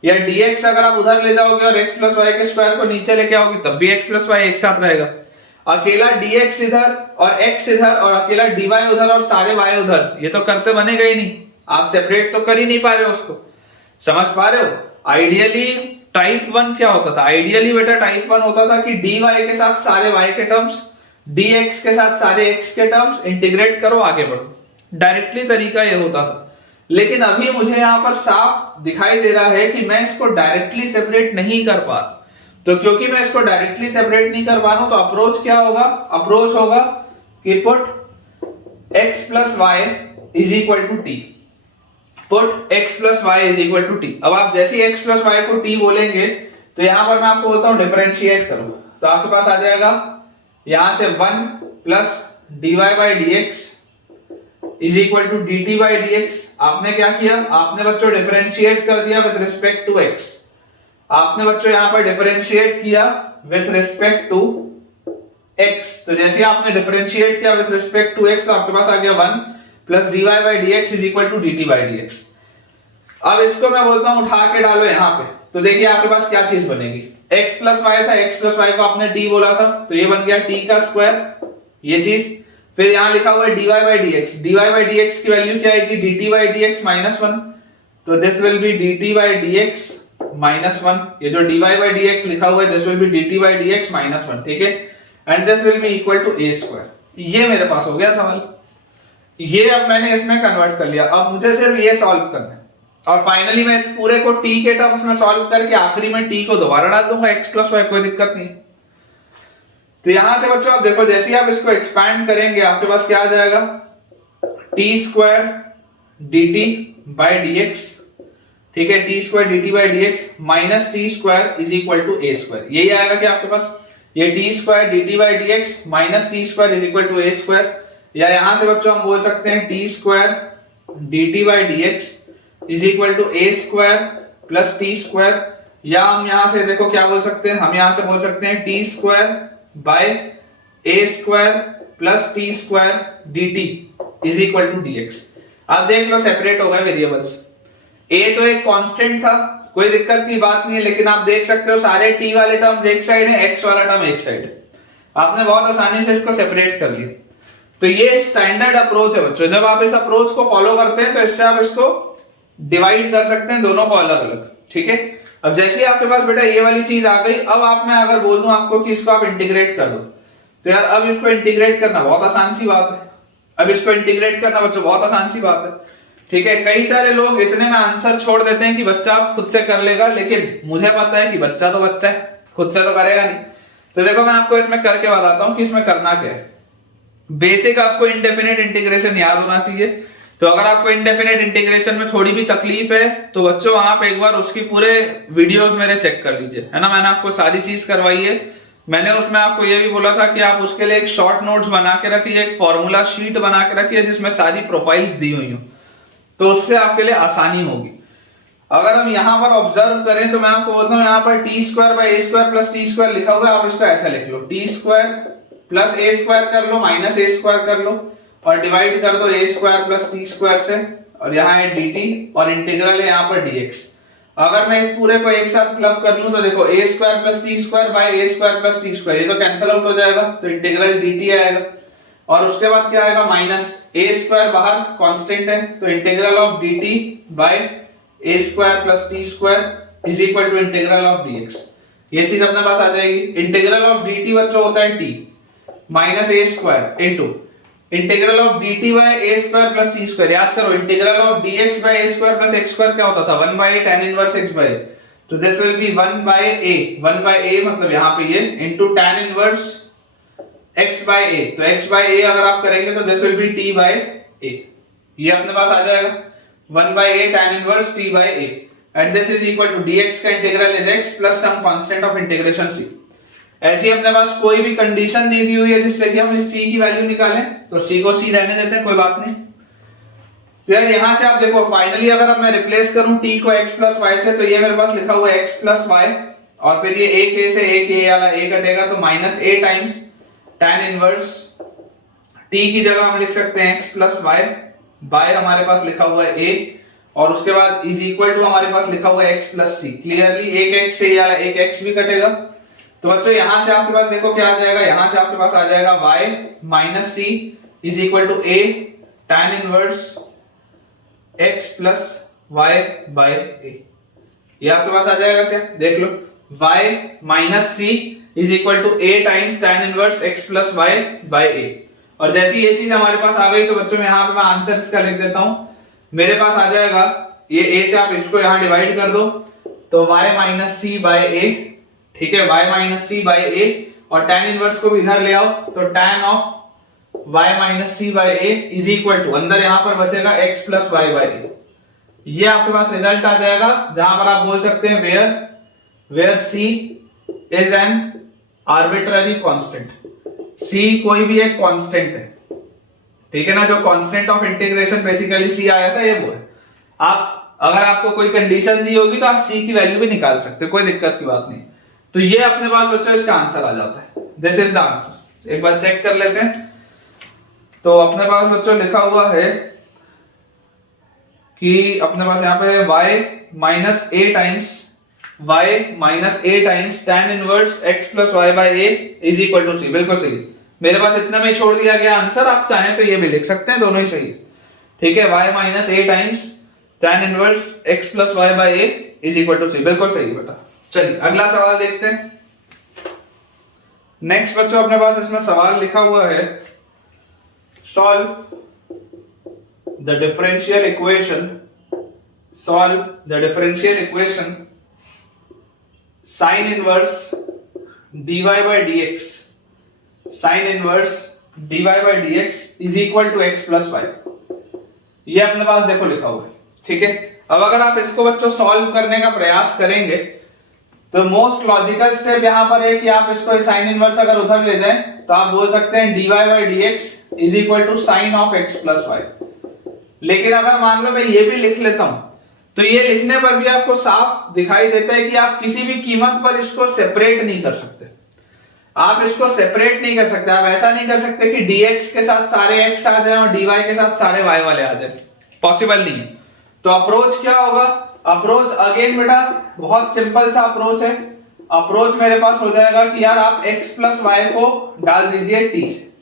या dx अगर आप उधर ले जाओगे और x प्लस y के स्क्वायर को नीचे लेके आओगे तब भी x प्लस y एक साथ रहेगा। अकेला dx इधर और x इधर और अकेला dy उधर और सारे y उधर, ये तो करते बनेगा ही नहीं, आप सेपरेट तो कर ही नहीं पा रहे हो उसको। समझ पा रहे हो? आइडियली टाइप 1 क्या होता था? आइडियली बेटा टाइप 1 होता था कि dy के साथ सारे y के टर्म्स, dx के साथ सारे x के टर्म्स इंटीग्रेट करो, आगे बढ़ो। डायरेक्टली तरीका ये होता था। लेकिन अभी मुझे यहाँ पर साफ दिखाई दे रहा है कि मैं इसको डायरेक्टली सेपरेट नहीं कर पा रहा, तो क्योंकि मैं इसको डायरेक्टली सेपरेट नहीं कर पा रहा हूं तो अप्रोच क्या होगा? अप्रोच होगा कि put x plus y is equal to t, put x plus y is equal to t. अब आप जैसे ही x प्लस वाई को t बोलेंगे तो यहां पर मैं आपको बोलता हूं डिफरेंशिएट करो, तो आपके पास आ जाएगा यहां से 1 plus dy by dx is equal to dt by dx। आपने क्या किया? आपने बच्चों डिफरेंशिएट कर दिया विद रिस्पेक्ट टू x, आपने बच्चों यहां पर डिफरेंशिएट किया विथ रिस्पेक्ट टू x। तो जैसे आपने डिफरेंशिएट किया विथ रिस्पेक्ट टू x तो आपके पास आ गया 1 plus dy by dx is equal to dt by dx। अब इसको मैं बोलता हूं उठा के डालो यहां पे, तो देखिए आपके पास क्या चीज बनेगी? x प्लस y था, x प्लस y को आपने t बोला था तो ये बन गया t का स्क्वायर, ये चीज। फिर यहां लिखा हुआ है dy by dx, dy by dx की वैल्यू क्या आएगी? dt बाई dx माइनस 1, तो this will be dt by dx minus 1। ये जो dy बाई dx लिखा हुआ है this will be dt by dx minus 1, ठीक है, and this will be equal to a square. ये मेरे पास हो गया सवाल, ये अब मैंने इसमें कन्वर्ट कर लिया। अब मुझे सिर्फ ये सॉल्व करना है और फाइनली मैं इस पूरे को t के टर्म्स में सॉल्व करके आखिरी में t को दोबारा डाल दूंगा x प्लस y, कोई दिक्कत नहीं। तो यहां से बच्चों आप देखो, जैसे ही आप इसको एक्सपैंड करेंगे आपके पास क्या आ जाएगा, t square d t by d x, ठीक है, t square d t by d x minus t square is equal to a square. यही आएगा कि आपके पास ये t square d t by d x minus t square is equal to a square, या यहां से बच्चों हम बोल सकते हैं t square d t by d x is equal to a square plus T square, या हम यहां से देखो क्या बोल सकते हैं, हम यहां से बोल सकते हैं t square by a square plus T square d t is equal to d x. अब देख लो सेपरेट हो गए वेरिएबल्स, ए तो एक कांस्टेंट था, कोई दिक्कत की बात नहीं है, लेकिन आप देख सकते हो सारे टी वाले टर्म्स एक साइड है, एक्स वाला टर्म एक साइड है, आपने बहुत आसानी से इसको सेपरेट कर लिया। तो ये स्टैंडर्ड अप्रोच है बच्चों, जब आप इस अप्रोच को फॉलो करते हैं तो इससे आप इसको डिवाइड कर सकते हैं दोनों को अलग अलग, ठीक है। अब जैसे ही आपके पास बेटा ये वाली चीज आ गई, अब आप मैं अगर बोल दूं आपको कि इसको आप इंटीग्रेट कर दो, तो यार अब इसको इंटीग्रेट करना बहुत आसान सी बात है, अब इसको इंटीग्रेट करना बच्चों बहुत आसान सी बात है, ठीक है। कई सारे लोग इतने में आंसर छोड़ देते हैं कि बच्चा खुद से कर लेगा, लेकिन मुझे पता है कि बच्चा तो बच्चा है, खुद से तो करेगा नहीं। तो देखो मैं आपको इसमें करके बताता हूं कि इसमें करना क्या है। बेसिक आपको इंडेफिनेट इंटीग्रेशन याद होना चाहिए, तो अगर आपको इंडेफिनेट इंटीग्रेशन में थोड़ी भी तकलीफ है तो बच्चों आप एक बार उसकी पूरे वीडियोस मेरे चेक कर लीजिए, है ना, मैंने आपको सारी चीज करवाई है। मैंने उसमें आपको ये भी बोला था कि आप उसके लिए एक शॉर्ट नोट्स बना के रखिए, एक फॉर्मूला शीट बना के रखिए जिसमें सारी प्रोफाइल्स दी हुई हो, तो उससे आपके लिए आसानी होगी। अगर हम यहाँ पर ऑब्जर्व करें तो मैं आपको बोलता हूँ यहाँ पर T square by A square plus T square लिखा हुआ है, आप इसको ऐसा लिख लो, टी स्क्वायर प्लस ए स्क्वायर कर लो माइनस ए स्क्वायर कर लो और डिवाइड कर दो ए स्क्वायर प्लस टी स्क्वायर से, और यहाँ है डी टी और इंटीग्रल है यहाँ पर डीएक्स। अगर मैं इस पूरे को एक साथ क्लब कर लूं तो देखो A square plus T square by A square plus T square, ये तो कैंसिल आउट हो जाएगा, तो इंटीग्रल dt आएगा, और उसके बाद क्या आएगा माइनस ए स्क्वायर बाहर कांस्टेंट है, तो integral of dt by a square plus T square is equal to integral of dx। ये चीज अपने पास आ जाएगी। इंटीग्रल ऑफ dt बच्चों होता है t minus A square into integral of dt by a square plus c square. याद करो integral of dx by a square plus x square क्या होता था, 1 by tan inverse x by, तो this will be 1 by a मतलब यहां पे ये into tan inverse x by a, तो x बाय a अगर आप करेंगे तो this will be t by a, ये अपने पास आ जाएगा 1 by a tan inverse t by a and this is equal to dx का integral is x plus some constant of integration c। ऐसी अपने पास कोई भी कंडीशन नहीं दी हुई है जिससे कि हम इस c की वैल्यू निकालें, तो c को c रहने देते हैं, कोई बात नहीं। तो यार यहां से आप देखो फाइनली अगर अब मैं रिप्लेस करूं t को x प्लस y से, तो ये मेरे पास लिखा हुआ है x प्लस y और फिर ये एक a से एक a वाला a कटेगा तो minus a times tan inverse t की जगह हम लिख सकते हैं x प्लस y बाय हमारे पास लिखा हुआ है a और उसके बाद इज इक्वल टू हमारे पास लिखा हुआ है x प्लस c। क्लियरली एक x से ये वाला एक x भी कटेगा, तो बच्चों यहां से आपके पास देखो क्या आ जाएगा, यहां से आपके पास आ जाएगा y minus c is equal to a tan inverse x plus y by a। ये आपके पास आ जाएगा क्या, देख लो y minus c is equal to a times tan inverse x plus y by a। और जैसे ये चीज हमारे पास आ गई तो बच्चों में यहाँ पे मैं आंसर इसका लिख देता हूं, मेरे पास आ जाएगा ये a से आप इसको यहाँ डिवाइड कर दो तो y minus c by a, ठीक है, y minus c by a और tan इनवर्स को भी इधर ले आओ तो tan of y minus c by a is equal to अंदर यहां पर बचेगा x plus y by a। ये आपके पास रिजल्ट आ जाएगा जहां पर आप बोल सकते हैं where c is an arbitrary constant, c कोई भी एक कांस्टेंट है, ठीक है ना, जो constant of integration basically c आया था ये वो है। आप अगर आपको कोई कंडीशन दी होगी तो आप c की वैल्यू भी निकाल सकते हो, कोई दिक्कत की बात नहीं। तो ये अपने पास बच्चों इसका आंसर आ जाता है, दिस इज द आंसर। एक बार चेक कर लेते हैं, तो अपने पास बच्चों लिखा हुआ है कि अपने पास यहाँ पे y minus a times tan inverse x plus y by a is equal to c। बिल्कुल सही, मेरे पास इतना में छोड़ दिया गया आंसर, आप चाहें तो ये भी लिख सकते हैं, दोनों ही सही है, ठीक है। y minus a times tan inverse x plus y by a is equal to c, बिल्कुल सही बेटा। चलिए अगला सवाल देखते हैं। नेक्स्ट बच्चों अपने पास इसमें सवाल लिखा हुआ है, solve the differential equation sin inverse dy by dx sine inverse dy by dx is equal to x plus y. ये अपने पास देखो लिखा हुआ है, ठीक है। अब अगर आप इसको बच्चों सॉल्व करने का प्रयास करेंगे तो मोस्ट लॉजिकल स्टेप यहां पर है कि आप इसको साइन इनवर्स अगर उधर ले जाएं तो आप बोल सकते हैं dy by dx is equal to sine of x plus y. लेकिन अगर मान लो मैं ये भी लिख लेता हूं तो ये लिखने पर भी आपको साफ दिखाई देता है कि आप किसी भी कीमत पर इसको सेपरेट नहीं कर सकते। आप इसको सेपरेट नहीं कर सकते, आप ऐसा नहीं कर सकते कि dx के साथ सारे x आ जाए और dy के साथ सारे y वाले आ जाए, पॉसिबल नहीं है। तो अप्रोच क्या होगा? अप्रोच अगेन बेटा बहुत सिंपल सा अप्रोच है। अप्रोच मेरे पास हो जाएगा कि यार आप x प्लस वाई को डाल दीजिए t से।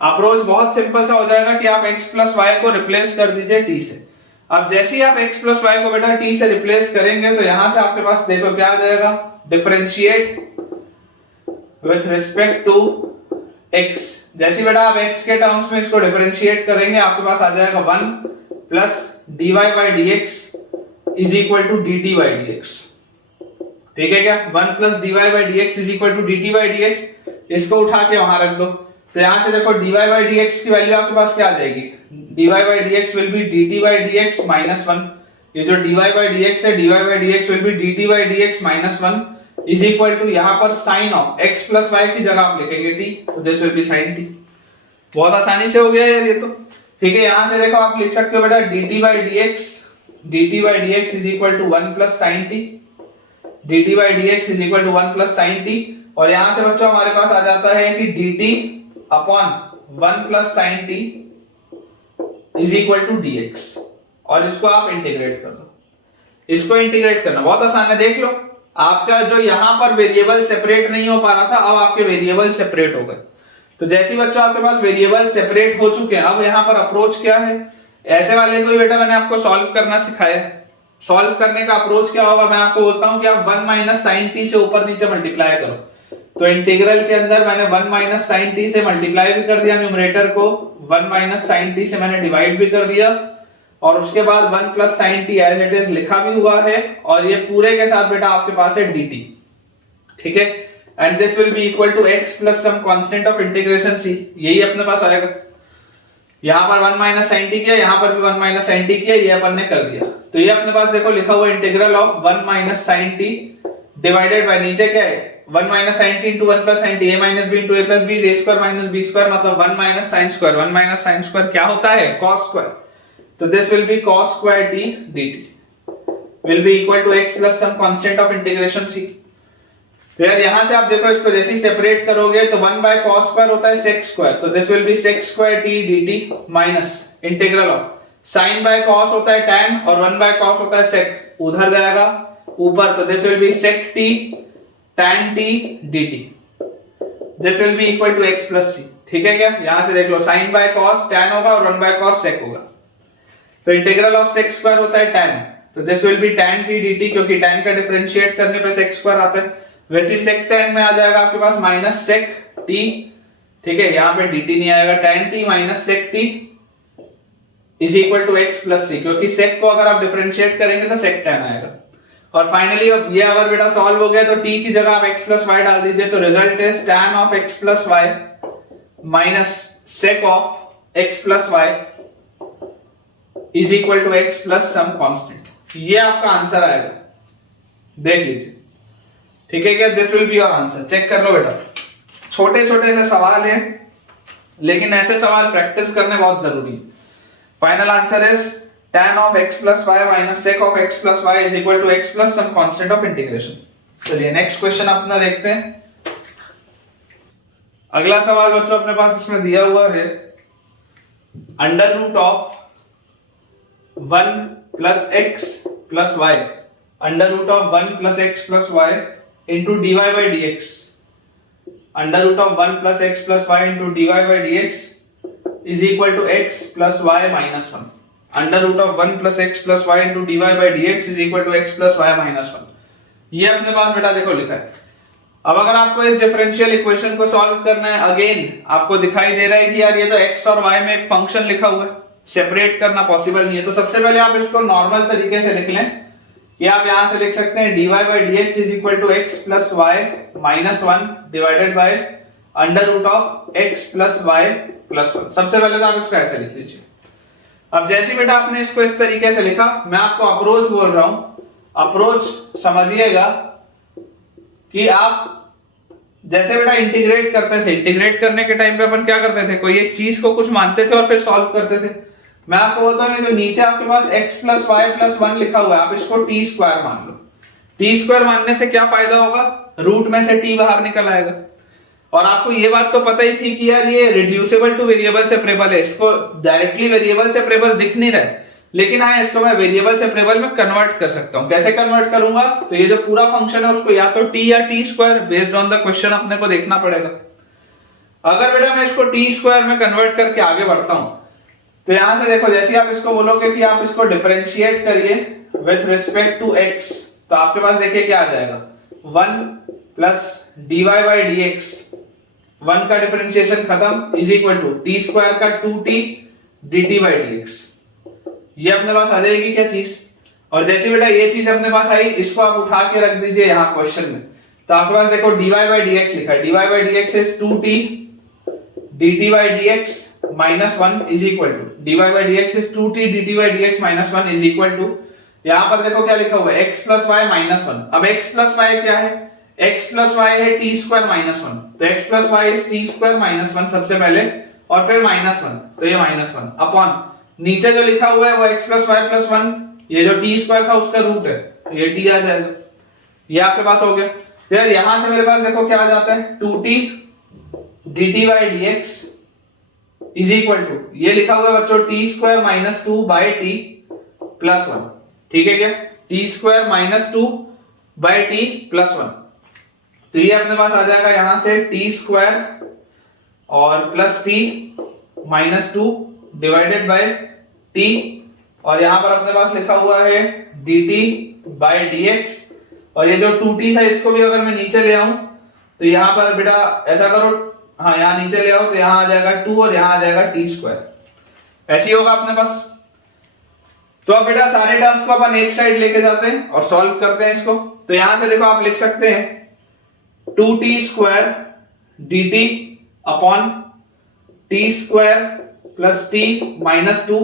अप्रोच बहुत सिंपल सा हो जाएगा कि आप x प्लस वाई को रिप्लेस कर दीजिए t से। अब जैसे ही आप x प्लस वाई को बेटा t से रिप्लेस करेंगे तो यहां से आपके पास देखो क्या आ जाएगा, differentiate with respect to x। जैसे बेटा आप x के टर्म्स में इसको डिफरेंशिएट करेंगे आपके पास आ जाएगा 1 plus dy by dx is equal to dt by dx। ठीक है क्या? 1 plus dy by dx is equal to dt by dx। इसको उठा के वहां रख दो तो यहां से देखो dy बाई dx की वैल्यू आपके पास क्या आ जाएगी, dy by dx will be dt by dx minus 1। ये जो dy बाई dx है, dy by dx will be dt by dx minus 1 is equal to यहां पर sine of x plus y की जगह आप लिखेंगे t, तो this will be sin t। बहुत आसानी से हो गया यार ये तो, ठीक है। यहां से देखो आप लिख सकते हो बेटा dt by dx is equal to 1 plus sin t, dt by dx is equal to 1 plus sin t। और यहां से बच्चों हमारे पास आ जाता है कि dt upon 1 plus sin t is equal to dx। और इसको आप इंटीग्रेट कर दो, इसको इंटीग्रेट करना बहुत आसान है। देख लो आपका जो यहां पर वेरिएबल सेपरेट नहीं हो पा रहा था, अब आपके वेरिएबल सेपरेट हो गए। तो जैसे ही बच्चों आपके पास वेरिएबल सेपरेट हो चुके हैं, अब यहां पर अप्रोच क्या है, ऐसे वाले को बेटा मैंने आपको सॉल्व करना सिखाया है। सॉल्व करने का अप्रोच क्या होगा, मैं आपको बोलता हूं कि आप 1 माइनस साइन टी से ऊपर नीचे मल्टीप्लाई करो। तो इंटीग्रल के अंदर मैंने 1 माइनस साइन टी से मल्टीप्लाई भी कर दिया न्यूमरेटर को, 1 माइनस साइन टी से मैंने डिवाइड भी कर दिया, और उसके बाद 1 plus sine t as it is लिखा भी हुआ है, और ये पूरे के साथ बेटा आपके पास है dt, ठीक है। And this will be equal to x plus some constant of integration c। यही अपने पास आएगा। यहां पर 1 माइनस साइन टी किया, यहां पर भी 1 माइनस साइन टी किया, ये अपन ने कर दिया। तो ये अपने पास देखो लिखा हुआ integral of 1 minus sine t divided by नीचे क्या है 1 minus sine t into 1 plus sine t, a minus b into a plus b, a square minus b square, मतलब 1 minus sine square. 1 minus sine square क्या होता है, cos square. तो this will be cos square t dt will be equal to x plus some constant of integration c। तो यार यहां से आप देखो इसको जैसे ही सेपरेट करोगे तो 1 by cos square होता है sec square, तो this will be sec square t dt minus integral of sin by cos होता है tan और 1 by cos होता है sec, उधर जाएगा ऊपर, तो this will be sec t tan t dt। this will be equal to x plus c। ठीक है क्या? यहां से देख लो sin by cos tan होगा और 1 by cos sec होगा। तो इंटीग्रल ऑफ sec स्क्वायर होता है tan, तो this will B tan t dt, क्योंकि tan का डिफरेंशिएट करने पे sec स्क्वायर आता है। वैसे sec tan में आ जाएगा आपके पास माइनस sec t, ठीक है, यहाँ पे dt नहीं आएगा, tan t minus sec t is equal to x plus c, क्योंकि sec को अगर आप डिफरेंशिएट करेंगे तो sec tan आएगा। और फाइनली अब ये अगर बेटा सॉल्व हो गया तो t की जगह आप x प्लस y डाल दीजिए, तो result is tan of x plus y minus sec of x plus y is equal to x plus some constant. ये आपका आंसर आएगा, देख लीजिए, ठीक है क्या? This will be your answer. Check कर लो बेटा, छोटे छोटे से सवाल है लेकिन ऐसे सवाल प्रैक्टिस करने बहुत जरूरी है। Final answer is tan of x plus y minus sec of x plus y is equal to x plus some constant of integration. चलिए नेक्स्ट क्वेश्चन अपना देखते हैं। अगला सवाल बच्चों अपने पास इसमें दिया हुआ है under root of 1 plus x plus y, under root of 1 plus x plus y into dy by dx, under root of 1 plus x plus y into dy by dx is equal to x plus y minus 1। Under root of 1 plus x plus y into dy by dx is equal to x plus y minus 1। ये अपने पास बेटा देखो लिखा है। अब अगर आपको इस डिफरेंशियल इक्वेशन को सॉल्व करना है, अगेन आपको दिखाई दे रहा है कि यार ये तो x और y में एक फंक्शन लिखा हुआ है, सेपरेट करना पॉसिबल नहीं है। तो सबसे पहले आप इसको नॉर्मल तरीके से लिख लें, कि आप यहां से लिख सकते हैं dy by dx is equal to x plus y minus 1 divided by under root of x plus y plus 1। सबसे पहले तो आप इसको ऐसे लिख लीजिए। अब जैसे बेटा आपने इसको इस तरीके से लिखा, मैं आपको अप्रोच बोल रहा हूं, अप्रोच समझिएगा कि आप जैसे बेटा इंटीग्रेट करते थे, इंटीग्रेट करने के टाइम पे अपन क्या करते थे, कोई एक चीज को कुछ मानते थे और फिर सॉल्व करते थे। मैं आपको बोलता हूं जो नीचे आपके पास x प्लस वाई प्लस 1 लिखा हुआ है, आप इसको टी स्क्वायर मान लो। टी स्क्वायर मानने से क्या फायदा होगा, रूट में से t बाहर निकल आएगा। और आपको ये बात तो पता ही थी कि यार ये रिड्यूसिबल टू वेरिएबल सेपरेबल है, इसको डायरेक्टली वेरिएबल सेपरेबल दिख नहीं रहा है, लेकिन हाँ इसको मैं वेरिएबल सेपरेबल में कन्वर्ट कर सकता हूं। कैसे कन्वर्ट करूंगा, तो ये जो पूरा फंक्शन है उसको या तो t या T square, based on the question अपने को देखना पड़ेगा। अगर बेटा मैं इसको टी स्क्वायर में कन्वर्ट करके आगे बढ़ता हूं, तो यहां से देखो जैसे आप इसको बोलोगे कि आप इसको डिफरेंशिएट करिए विथ रिस्पेक्ट टू x, तो आपके पास देखिए क्या आ जाएगा, 1 प्लस dy बाई dx, 1 का डिफरेंशिएशन खत्म, is equal to t square का 2t dt बाई dx। ये अपने पास आ जाएगी क्या चीज। और जैसे बेटा ये चीज अपने पास आई, इसको आप उठा के रख दीजिए यहाँ क्वेश्चन में, तो आपके पास देखो dy बाई dx लिखा है, dy by dx is 2t dt by dx minus 1 is equal to dy by dx is 2t dt by dx minus 1 is equal to, यहाँ पर देखो क्या लिखा हुआ है, x प्लस वाई माइनस 1। अब x प्लस वाई क्या है, x प्लस वाई है टी स्क्वायर माइनस 1, तो x plus y is t square minus 1 सबसे पहले, और फिर माइनस 1, तो ये माइनस 1 अपॉन नीचे जो लिखा हुआ है वो x प्लस वाई प्लस 1, ये जो टी स्क्वायर था उसका रूट है, ये t आ जाएगा। ये आपके पास हो गया। फिर यहां से मेरे पास देखो क्या आ जाता है, 2t dt by dx is equal to, ये लिखा हुआ है बच्चों t square minus 2 by t plus 1, ठीक है क्या, t square minus 2 by t plus 1। तो ये अपने पास आ जाएगा यहां से टी स्क्वायर और plus t minus 2 divided by t, और यहां पर अपने पास लिखा हुआ है dt बाय dx, और ये जो 2t था इसको भी अगर मैं नीचे ले आऊं, तो यहां पर बेटा ऐसा करो, हाँ यहां नीचे ले आओ, तो यहां आ जाएगा 2 और यहां आ जाएगा टी स्क्वायर, ऐसे ही होगा अपने पास। तो अब बेटा सारे टर्म्स को अपन एक साइड लेके जाते हैं और सॉल्व करते हैं इसको। तो यहां से देखो आप लिख सकते हैं 2t square dt upon t square plus t minus 2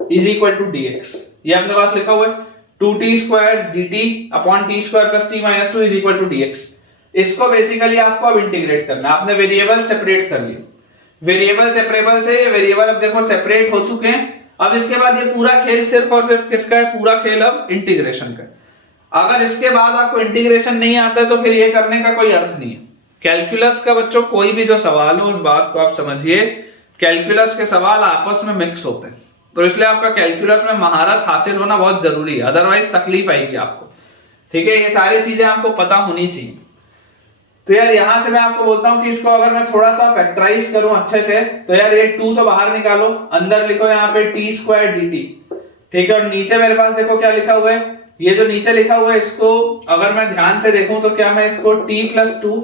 is equal to dx। ये अपने पास लिखा हुआ है 2t square dt upon t square plus t minus 2 is equal to dx। इसको बेसिकली आपको अब इंटीग्रेट करना है। आपने वेरिएबल सेपरेट कर लिए, वेरिएबल सेपरेबल से ये वेरिएबल अब देखो सेपरेट हो चुके हैं। अब इसके बाद ये पूरा खेल सिर्फ और सिर्फ किसका है, पूरा खेल अब इंटीग्रेशन का। अगर इसके बाद आपको इंटीग्रेशन नहीं आता है तो फिर ये करने का कोई अर्थ नहीं है। कैलकुलस का बच्चों कोई भी जो सवाल हो उस बात को आप समझिए, कैलकुलस के सवाल आपस में मिक्स होते हैं, तो इसलिए आपका कैलकुलस में महारत हासिल होना बहुत जरूरी है, अदरवाइज तकलीफ आएगी आपको। ठीक है, ये सारी चीजें आपको पता होनी चाहिए। तो यार यहां से मैं आपको बोलता हूं कि इसको अगर मैं थोड़ा सा फैक्टराइज करूं अच्छे से, तो यार ये 2 तो बाहर निकालो, अंदर लिखो यहाँ पे टी स्क्वायर डी टी, ठीक है। और नीचे मेरे पास देखो क्या लिखा हुआ है, ये जो नीचे लिखा हुआ है इसको अगर मैं ध्यान से देखूं तो क्या मैं इसको t plus 2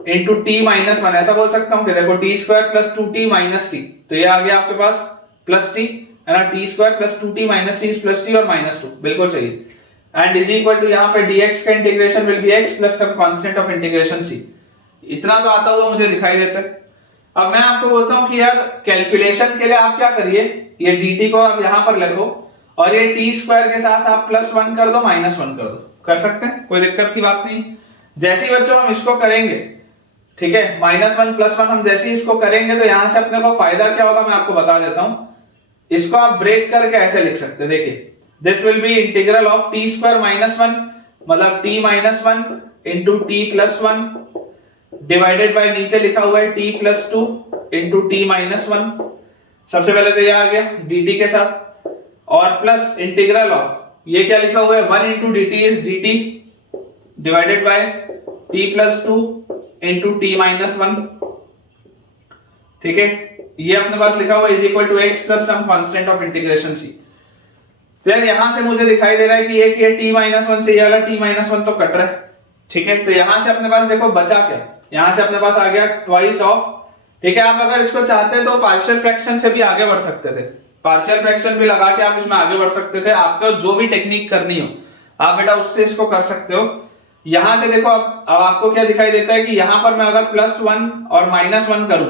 into t minus 1 ऐसा बोल सकता हूं कि देखो T square plus 2t minus T, तो ये आ गया आपके पास प्लस टी है ना, T square plus 2t minus T plus T और माइनस 2, बिल्कुल सही। एंड इज इक्वल टू यहाँ पे dx का integration will be x plus some constant of integration c। इतना तो आता हुआ मुझे दिखाई देता है। अब मैं आपको बोलता हूँ कि यार कैलकुलेशन के लिए आप क्या करिए, ये dt को आप यहाँ पर लिखो और ये t स्क्वायर के साथ आप प्लस 1 कर दो माइनस 1 कर दो, कर सकते हैं, कोई दिक्कत की बात नहीं। जैसे ही बच्चों हम इसको करेंगे, ठीक है, माइनस 1 प्लस 1 हम जैसे ही इसको करेंगे तो यहाँ से अपने को फायदा क्या होगा मैं आपको बता देता हूँ। इसको आप ब्रेक करके ऐसे लिख सकते हैं, देखिए this will B integral of T square minus 1 मतलब t minus 1 into T plus 1 divided by नीचे लिखा हुआ है t plus 2 into t minus 1। सबसे पहले तो ये आ गया dt के साथ, और प्लस इंटीग्रल ऑफ ये क्या लिखा हुआ है 1 into d t is d t divided by t plus 2 into t minus 1, ठीक है। ये अपने पास लिखा हुआ is equal to x plus some constant of integration c। तो यार यहां से मुझे दिखाई दे रहा है कि ये t माइनस 1 से ये वाला t माइनस 1 तो कट रहा है, ठीक है। तो यहां से अपने पास देखो बचा क्या, यहां से अपने पास आ गया ट्वाइस ऑफ, ठीक है। आप अगर इसको चाहते तो पार्शियल फ्रैक्शन से भी आगे बढ़ सकते थे, पार्शियल फ्रैक्शन भी लगा के आप इसमें आगे बढ़ सकते थे। आपको जो भी टेक्निक करनी हो आप बेटा उससे इसको कर सकते हो। यहां से देखो अब आपको क्या दिखाई देता है कि यहां पर मैं अगर +1 और -1 करूं,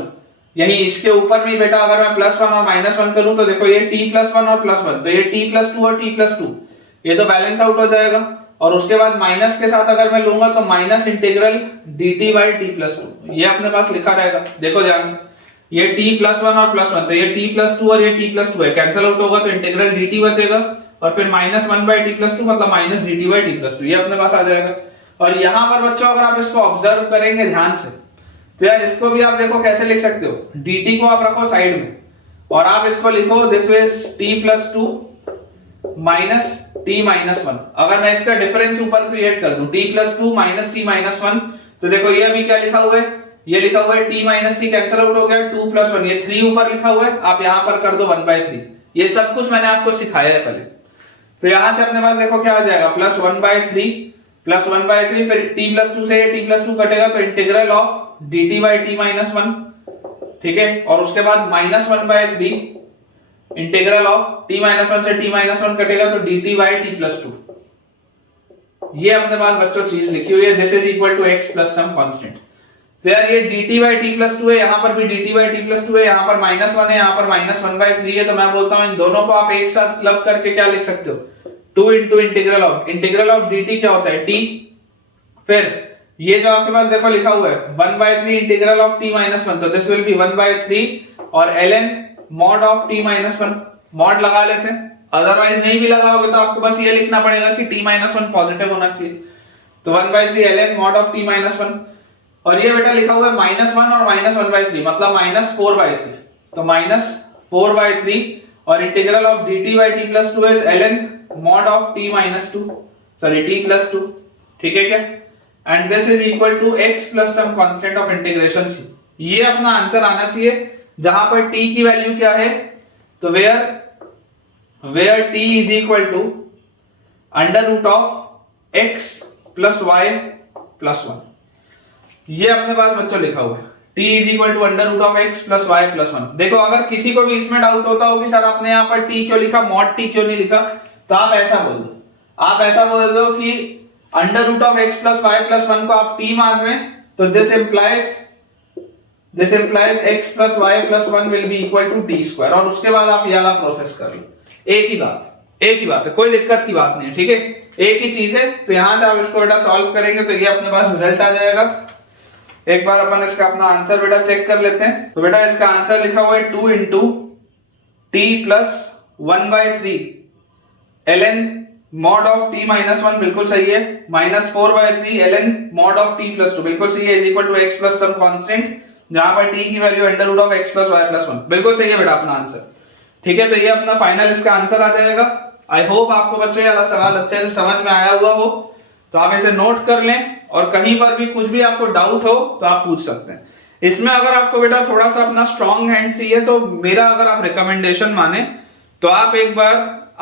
यही इसके ऊपर में बेटा अगर मैं +1 और -1 करूं तो देखो ये t+1 और +1, तो ये t+2 और t+2 ये तो बैलेंस आउट हो जाएगा। और उसके बाद माइनस के साथ अगर मैं लूंगा तो माइनस इंटीग्रल dt/t+2 ये अपने पास लिखा रहेगा। देखो ध्यान से, ये t+1 और +1, तो ये t+2 और ये t+2 है, कैंसिल आउट होगा तो इंटीग्रल dt बचेगा और फिर -1/t+2 मतलब -dt/t+2 ये अपने पास आ जाएगा। और यहां पर बच्चों अगर आप इसको ऑब्जर्व करेंगे ध्यान से तो यार इसको भी आप देखो कैसे लिख सकते हो, dt को आप रखो साइड में और आप इसको लिखो this is t+2 minus t-1। अगर मैं इसका डिफरेंस ऊपर क्रिएट कर दूं t+2 माइनस t-1 तो देखो ये अभी क्या लिखा हुआ है, ये लिखा हुआ है t minus t cancel out हो गया, 2 + 1 ये 3 ऊपर लिखा हुआ है, आप यहां पर कर दो 1/3। ये सब कुछ मैंने आपको सिखाया है पहले। तो यहां से अपने पास देखो क्या आ जाएगा +1/3 फिर t+2 से ये t+2 कटेगा तो इंटीग्रल ऑफ dt/t-1, ठीक है। और उसके बाद -1/3 इंटीग्रल ऑफ t-1 से t-1 कटेगा तो dt/t+2 ये अपने पास बच्चों चीज लिखी हुई है, this is equal to x plus some constant. तो यार ये dt/t+2 है, यहां पर भी dt/t+2 है, यहां पर -1 है, यहां पर -1/3 है, तो मैं बोलता हूं इन दोनों को आप एक साथ क्लब करके क्या लिख सकते हो, 2 इंटू इंटीग्रल ऑफ dt क्या होता है t, फिर ये जो आपके पास देखो लिखा हुआ है 1/3 इंटीग्रल ऑफ t-1 तो दिस विल बी 1/3 और ln mod of t-1 mod लगा लेते हैं, अदरवाइज नहीं भी लगाओगे तो आपको बस ये लिखना पड़ेगा कि t-1 पॉजिटिव होना चाहिए। तो 1/3 ln mod ऑफ t-1 और ये बेटा लिखा हुआ है -1 और -1/3 मतलब -4/3, तो -4/3 और integral of dt/t+2 is ln mod of t+2, ठीक है क्या, and this is equal to x plus some constant of integration c। ये अपना आंसर आना चाहिए जहां पर t की वैल्यू क्या है, तो where t is equal to under root of x plus y plus 1, ये अपने पास बच्चों लिखा हुआ है t is equal to under root of x plus y plus 1। देखो अगर किसी को भी इसमें डाउट होता हो कि सर आपने यहाँ पर t क्यों लिखा, मॉड t क्यों नहीं लिखा, तो आप ऐसा बोल दो कि under root of x plus y plus 1 को आप t मान रहे हैं तो this implies x plus y plus 1 will be equal to t square, और उसके बाद आप ये वाला प्रोसेस कर लो। एक ही बात है, कोई दिक्कत की बात नहीं है, ठीक है, एक ही चीज है। तो यहां से आप इसको बेटा सॉल्व करेंगे तो ये अपने पास रिजल्ट आ जाएगा। एक बार अपन इसका अपना आंसर बेटा चेक कर लेते हैं। तो बेटा इसका आंसर लिखा हुआ है 2 into t plus 1/3 ln mod of t-1 बिल्कुल सही है, -4/3 ln mod ऑफ t+2 बिल्कुल सही है, is equal to x plus some constant जहां पर t की value under root of x plus y plus 1 बिल्कुल सही है बेटा अपना आंसर, ठीक है। तो ये अपना फाइनल इसका आंसर आ जाएगा। आई होप आपको बच्चों ये वाला सवाल अच्छे से समझ में आया हुआ हो, तो आप इसे नोट कर लें और कहीं पर भी कुछ भी आपको डाउट हो तो आप पूछ सकते हैं। इसमें अगर आपको बेटा थोड़ा सा अपना स्ट्रॉन्ग हैंड चाहिए तो मेरा अगर आप रिकमेंडेशन माने तो आप एक बार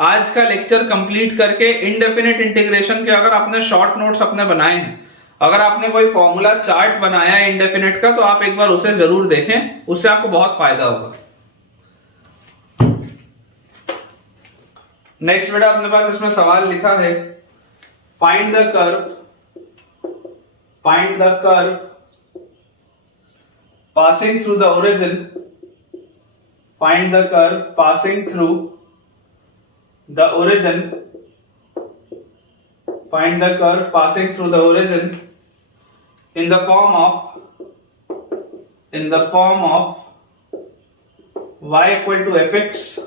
आज का लेक्चर कंप्लीट करके इनडेफिनेट इंटीग्रेशन के अगर आपने शॉर्ट नोट्स अपने बनाए हैं, अगर आपने कोई फॉर्मूला चार्ट बनाया है इनडेफिनेट का, तो आप एक बार उसे जरूर देखें, उससे आपको बहुत फायदा होगा। नेक्स्ट बेटा अपने पास इसमें सवाल लिखा है find the curve passing through the origin, find the curve passing through the origin, find the curve passing through the origin in the form of y equal to fx,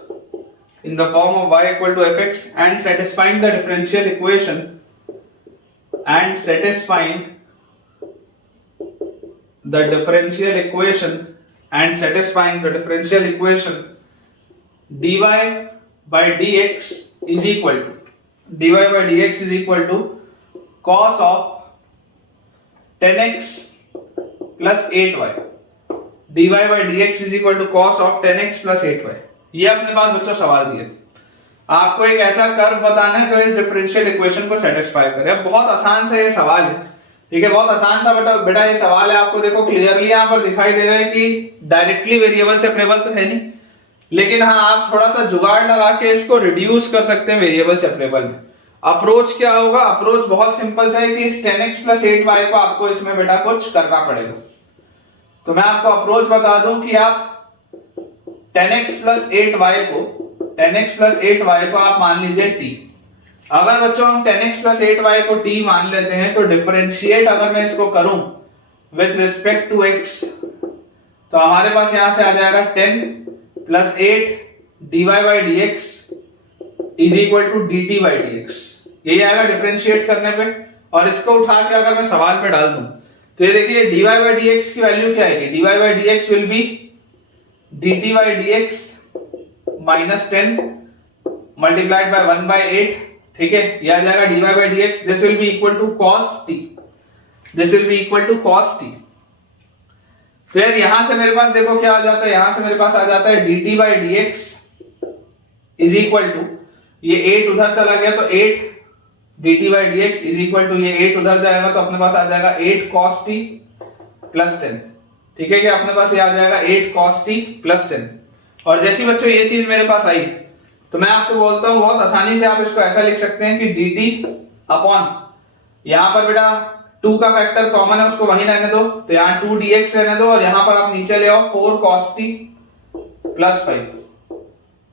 in the form of y equal to fx and satisfying the differential equation the differential equation dy by dx is equal to cos of 10x plus 8y, dy by dx is equal to cos of 10x plus 8y। ये अपने पास बच्चों सवाल दिए, आपको एक ऐसा curve बताना है जो इस डिफरेंशियल इक्वेशन को सेटिस्फाई करे। अब बहुत आसान सा ये सवाल है, ठीक है, बहुत आसान सा बेटा ये सवाल है। आपको देखो क्लियरली यहाँ पर दिखाई दे रहा है कि डायरेक्टली वेरिएबल सेपरेबल तो है नहीं, लेकिन हाँ आप थोड़ा सा जुगाड़ लगा के इसको रिड्यूस कर सकते हैं वेरिएबल सेपरेबल में। अप्रोच क्या होगा? अप्रोच बहुत सिंपल सा है कि इस 10x प्लस 8y को आपको इसमें बेटा कुछ करना पड़ेगा। तो मैं आपको अप्रोच बता दूं कि आप 10x प्लस 8y को आप मान लीजिए t। अगर बच्चों हम 10x प्लस 8y को t मान लेते हैं तो डिफरेंशिएट अगर मैं इसको करूं विथ रिस्पेक्ट टू x, तो हमारे पास यहां से आ जाएगा 10 plus 8 dy by dx is equal to dt by dx। यही आएगा डिफरेंशिएट करने पे। और इसको उठा के अगर मैं सवाल पे डाल दूं तो ये देखिए dy बाई dx की वैल्यू क्या आएगी? dy by dx will be dt by dx minus 10 multiplied by 1 by 8, ठीक है, यह आ जाएगा dy by dx। This will be equal to cos t, this will be equal to cos t। फिर यहां से मेरे पास देखो क्या आ जाता है, यहां से मेरे पास आ जाता है dt by dx is equal to, ये 8 उधर चला गया तो 8 dt by dx is equal to, ये 8 उधर जाएगा तो अपने पास आ जाएगा 8 cos t प्लस 10, ठीक है, कि अपने पास ये आ जाएगा 8 cos t प्लस 10। और जैसी बच्चों ये चीज मेरे पास आई तो मैं आपको बोलता हूं बहुत आसानी से आप इसको ऐसा लिख सकते हैं कि dt अपॉन, यहां पर बेटा 2 का फैक्टर कॉमन है उसको वहीं रहने दो, तो यहां 2 dx रहने दो और यहां पर आप नीचे ले आओ 4 cos t प्लस 5,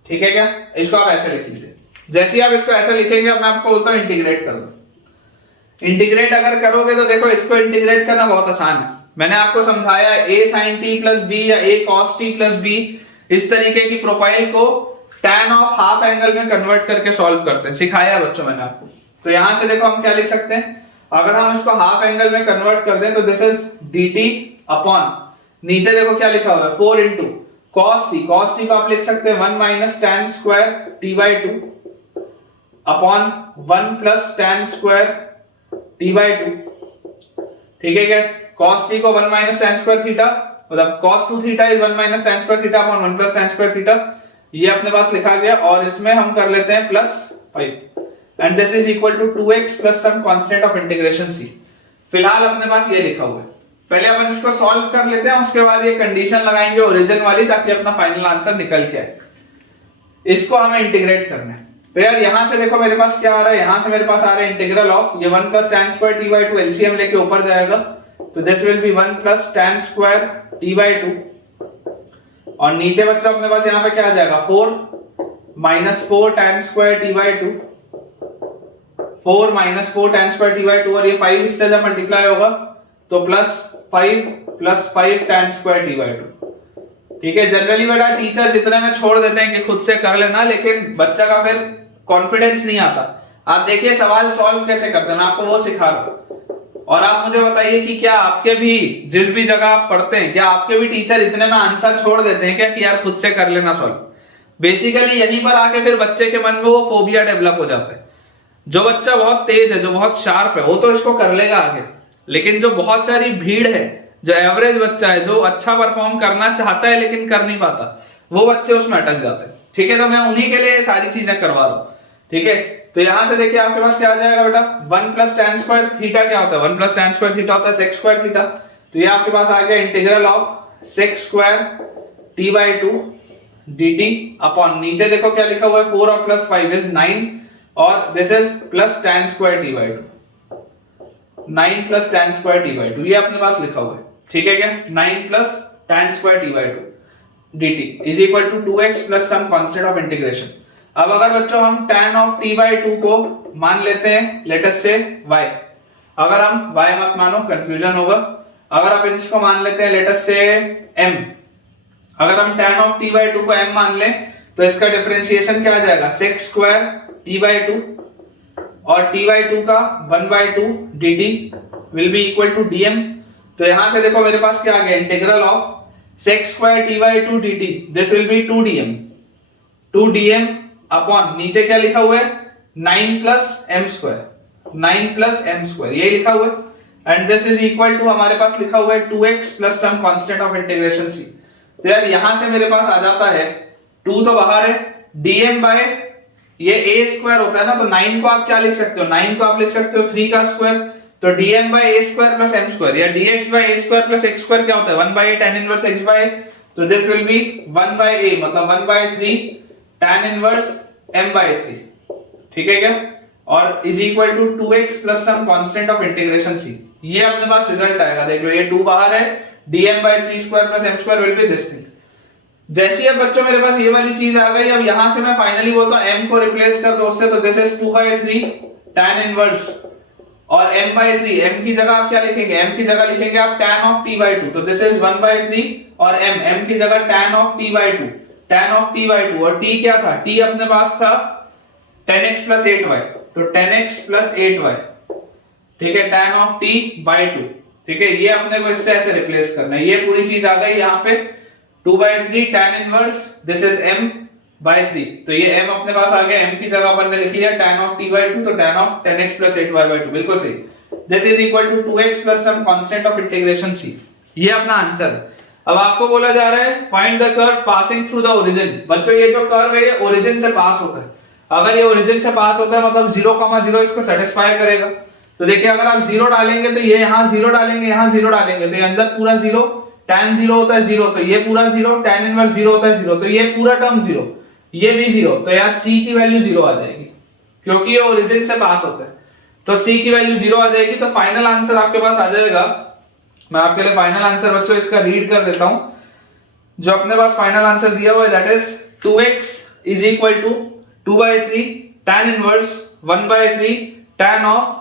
ठीक है क्या? इसको आप ऐसे लिख लीजिए। जैसे ही आप इसको ऐसे लिखेंगे अब मैं आपको बोलता हूं इंटीग्रेट कर दो। इंटीग्रेट अगर करोगे तो देखो इसको इंटीग्रेट करना बहुत आसान है। मैंने आपको समझाया a sin t plus b या a cos t plus b, इस तरीके की प्रोफाइल को tan ऑफ हाफ एंगल में कन्वर्ट करके सॉल्व करते हैं, सिखाया बच्चों मैंने आपको। तो यहां से देखो हम क्या लिख सकते हैं, अगर हम इसको हाफ एंगल में कन्वर्ट कर दें तो दिस इज dt अपॉन, नीचे देखो क्या लिखा हुआ है 4 into cos t, cos t को आप लिख सकते हैं 1 minus tan square t by 2 upon 1 plus tan square t by 2, ठीक है क्या? cos t को 1 माइनस tan स्क्वायर थीटा, मतलब cos 2 theta is 1 minus tan square theta upon 1 plus tan square theta, ये अपने पास लिखा गया। और इसमें हम कर लेते हैं plus 5 and this is equal to 2x plus some constant of integration c। फिलहाल अपने पास ये लिखा हुआ है, पहले अपन इसको सॉल्व कर लेते हैं, उसके बाद ये कंडीशन लगाएंगे ओरिजिन वाली ताकि अपना फाइनल आंसर निकल के आए। इसको हमें इंटीग्रेट करना है। तो यार यहां से देखो मेरे पास क्या आ रहा है, यहां से मेरे पास आ रहा है इंटीग्रल ऑफ, ये 1 plus tan square t by 2 LCM लेके ऊपर जाएगा तो this will be 1 plus tan square t by 2 और नीचे बच्चों अपने पास यहां पे क्या आ जाएगा 4 minus 4 tan square t by 2, 4 minus 4 tan square t by 2 और ये 5 इससे जब मल्टीप्लाई होगा तो plus 5 tan square t by 2, ठीक है। जनरली बेटा टीचर जितने में छोड़ देते हैं कि खुद से कर लेना, लेकिन बच्चा का फिर कॉन्फिडेंस नहीं आता। आप देखिए सवाल सॉल्व कैसे करते हैं, मैं आपको वो सिखा रहा हूं। और आप मुझे बताइए कि क्या आपके भी जिस भी जगह आप पढ़ते हैं क्या आपके भी टीचर इतने में आंसर छोड़ देते हैं क्या कि यार खुद से कर लेना सॉल्व? बेसिकली यहीं पर आके फिर बच्चे के मन में वो फोबिया डेवलप हो जाता है। जो बच्चा बहुत तेज है, जो बहुत शार्प है, वो तो इसको कर लेगा आगे, लेकिन जो बहुत सारी भीड़ है, जो एवरेज बच्चा है, जो अच्छा परफॉर्म करना चाहता है लेकिन कर नहीं पाता, वो बच्चे उसमें अटक जाते हैं, ठीक है। तो मैं उन्हीं के लिए सारी चीजें करवा रहा हूं, ठीक है। तो यहां से देखिए आपके पास क्या आ जाएगा बेटा 1 प्लस tan स्क्वायर थीटा क्या होता है, 1 प्लस tan स्क्वायर थीटा होता है sec स्क्वायर थीटा। तो ये आपके पास आ गया integral of sec square t by 2 dt upon, नीचे देखो क्या लिखा हुआ है 4 और प्लस 5 इज 9 और this is plus tan square t by 2, 9 plus tan square t by 2 ये अपने पास लिखा हुआ है, ठीक है क्या? 9 plus tan square t by 2 dt is equal to 2x plus some constant of integration. अब अगर बच्चों हम tan ऑफ t बाई 2 को मान लेते हैं लेट अस से y, अगर हम y मत मानो कंफ्यूजन होगा, अगर आप इसको मान लेते हैं लेट अस से m, अगर हम tan ऑफ t बाई 2 को m मान लें तो इसका डिफरेंशिएशन क्या आ जाएगा sec स्क्वायर t बाई 2 और t बाई 2 का 1 by 2 dt will be equal to dm। तो यहां से देखो मेरे पास क्या आ गया integral of sec square t by 2 dt, this will be 2 dm upon, नीचे क्या लिखा हुआ है 9 plus m square, 9 plus m square ये लिखा हुआ है and this is equal to हमारे पास लिखा हुआ है 2x plus some constant of integration c। तो यार यहां से मेरे पास आ जाता है 2 तो बाहर है, dm बाय ये a स्क्वायर होता है ना, तो 9 को आप क्या लिख सकते हो, 9 को आप लिख सकते हो 3 का स्क्वायर, तो dm by a square plus m square या dx by a square plus x square क्या होता है 1 by a tan inverse x by a, तो this will be 1 by a मतलब 1 by 3 tan inverse m by 3, ठीक है क्या? और is equal to 2x plus some constant of integration c। ये अपने पास रिजल्ट आएगा, देख लो ये 2 बाहर है, dm by 3 square plus m square will be this thing। जैसे ही अब बच्चों मेरे पास ये वाली चीज आ गई, अब यहां से मैं फाइनली बोलता हूं m को रिप्लेस कर दो उससे, तो दिस इज 2/3 tan इनवर्स, और m/3 m की जगह आप क्या लिखेंगे, m की जगह लिखेंगे आप tan of t/2, तो दिस इज 1/3 और m की जगह tan of t/2, tan of t/2, और t क्या था, t अपने पास था 10x plus 8y, तो 10x plus 8y, ठीक है, tan of t/2, ठीक है। ये अपने को इससे ऐसे रिप्लेस करना है, ये पूरी चीज आ गई यहाँ पे 2/3 tan inverse, this is m/3, तो ये m अपने पास आ गया, m की जगह अपन ने लिख लिया tan of t/2, तो tan of 10x plus 8y/2, बिल्कुल सही। This is equal to 2x plus some constant of integration c। ये अपना आंसर है। अब आपको बोला जा रहा है find the curve passing through the origin. बच्चों ये जो कर्व है ये ओरिजिन से पास होता है, अगर ये ओरिजिन से पास होता है मतलब 0,0 इसको सेटिस्फाई करेगा। तो देखिए अगर आप 0 डालेंगे तो ये यहाँ 0 डालेंगे, यहाँ 0 डालेंगे, तो ये अंदर पूरा 0, tan 0 होता है 0, तो ये पूरा 0, tan इनवर्स 0 होता है 0, तो ये पूरा टर्म 0, ये भी 0, तो यार c की वैल्यू 0 आ जाएगी क्योंकि ये ओरिजिन से पास होता है, तो c की वैल्यू 0 आ जाएगी। तो फाइनल आंसर आपके पास आ जाएगा। मैं आपके लिए फाइनल आंसर बच्चों इसका रीड कर देता हूं, जो अपने पास फाइनल आंसर दिया हुआ है that is 2x is equal to 2/3 tan inverse 1/3 tan of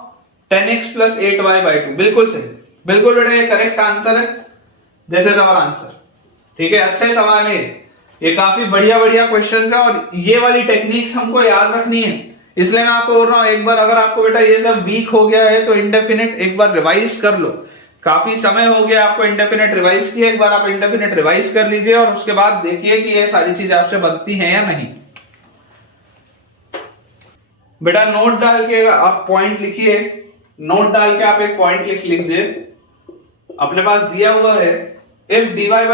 10x plus 8y/2। बिल्कुल सही, बिल्कुल बेटा ये करेक्ट आंसर है, दिस इज आवर आंसर, ठीक है। अच्छे सवाल है ये काफी बढ़िया बढ़िया क्वेश्चंस है, और ये वाली टेक्निक्स हमको याद रखनी है, इसलिए मैं आपको बोल रहा हूं एक बार अगर आपको बेटा ये सब वीक हो गया है तो इंडेफिनिट एक बार रिवाइज कर लो। काफी समय हो गया आपको इंडेफिनिट रिवाइज किए, एक बार आप इंडेफिनिट रिवाइज कर लीजिए और उसके बाद देखिए कि ये सारी चीज आपसे बनती है या नहीं। बेटा नोट डाल के आप पॉइंट लिखिए, नोट डाल के आप एक पॉइंट लिख लीजिए। अपने पास दिया हुआ है if dy by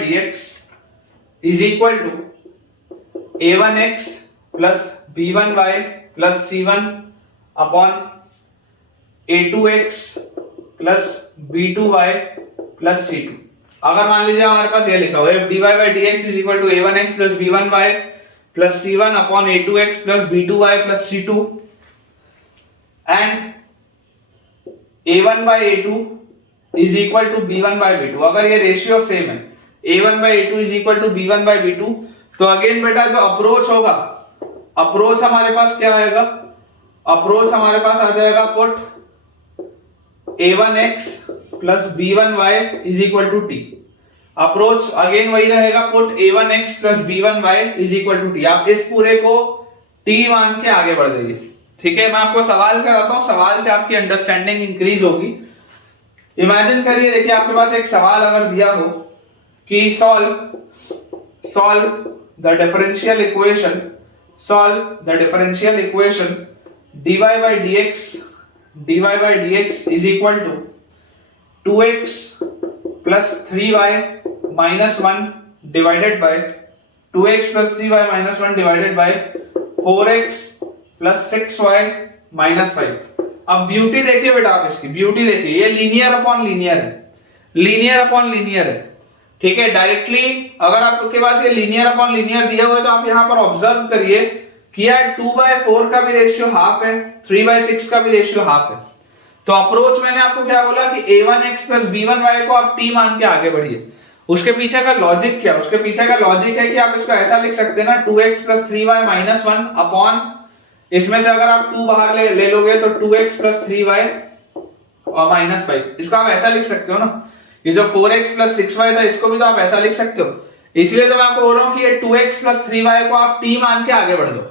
dx is equal to a1x plus b1y plus c1 upon a2x plus b2y plus c2। अगर मान लीजिए हमारे पास ये लिखा हुआ है if dy by dx is equal to a1x plus b1y plus c1 upon a2x plus b2y plus c2 and a1 by a2 is equal to b1 by b2। अगर ये रेशियो सेम है a1 by a2 is equal to b1 by b2, तो again बेटा जो approach होगा, approach हमारे पास क्या आएगा, अप्रोच हमारे पास आ जाएगा put a1x plus b1y is equal to t। Approach again वही रहेगा put a1x plus b1y is equal to t। आप इस पूरे को t मान के आगे बढ़ जाइए, ठीक है। मैं आपको सवाल कराता हूं, सवाल से आपकी अंडरस्टैंडिंग इंक्रीज होगी। इमेजिन करिए, देखिए आपके पास एक सवाल अगर दिया हो कि solve the differential equation dy by dx is equal to 2x plus 3y minus 1 divided by 2x plus 3y minus 1 divided by 4x plus 6y minus 5। अब ब्यूटी देखिए बेटा, आप इसकी ब्यूटी देखिए, ये लीनियर अपॉन लीनियर है, linear upon linear है, ठीक है। डायरेक्टली अगर आपके पास ये लीनियर अपॉन लीनियर दिया हुआ है तो आप यहां पर ऑब्जर्व करिए कि यार 2/4 का भी रेशियो हाफ है, 3/6 का भी रेशियो हाफ है। तो अप्रोच मैंने आपको क्या बोला कि a1x plus b1y को आप t मान के आगे बढ़िए। उसके पीछे का लॉजिक क्या, उसके पीछे का लॉजिक है कि आप इसको ऐसा लिख सकते हैं ना 2x plus 3y minus 1 upon, इसमें से अगर आप 2 बाहर ले लोगे तो 2x plus 3y और minus 5, इसको आप ऐसा लिख सकते हो ना। ये जो 4x plus 6y था इसको भी तो आप ऐसा लिख सकते हो, इसलिए तो मैं आपको बोल रहा हूं कि ये 2x plus 3y को आप t मान के आगे बढ़ जाओ।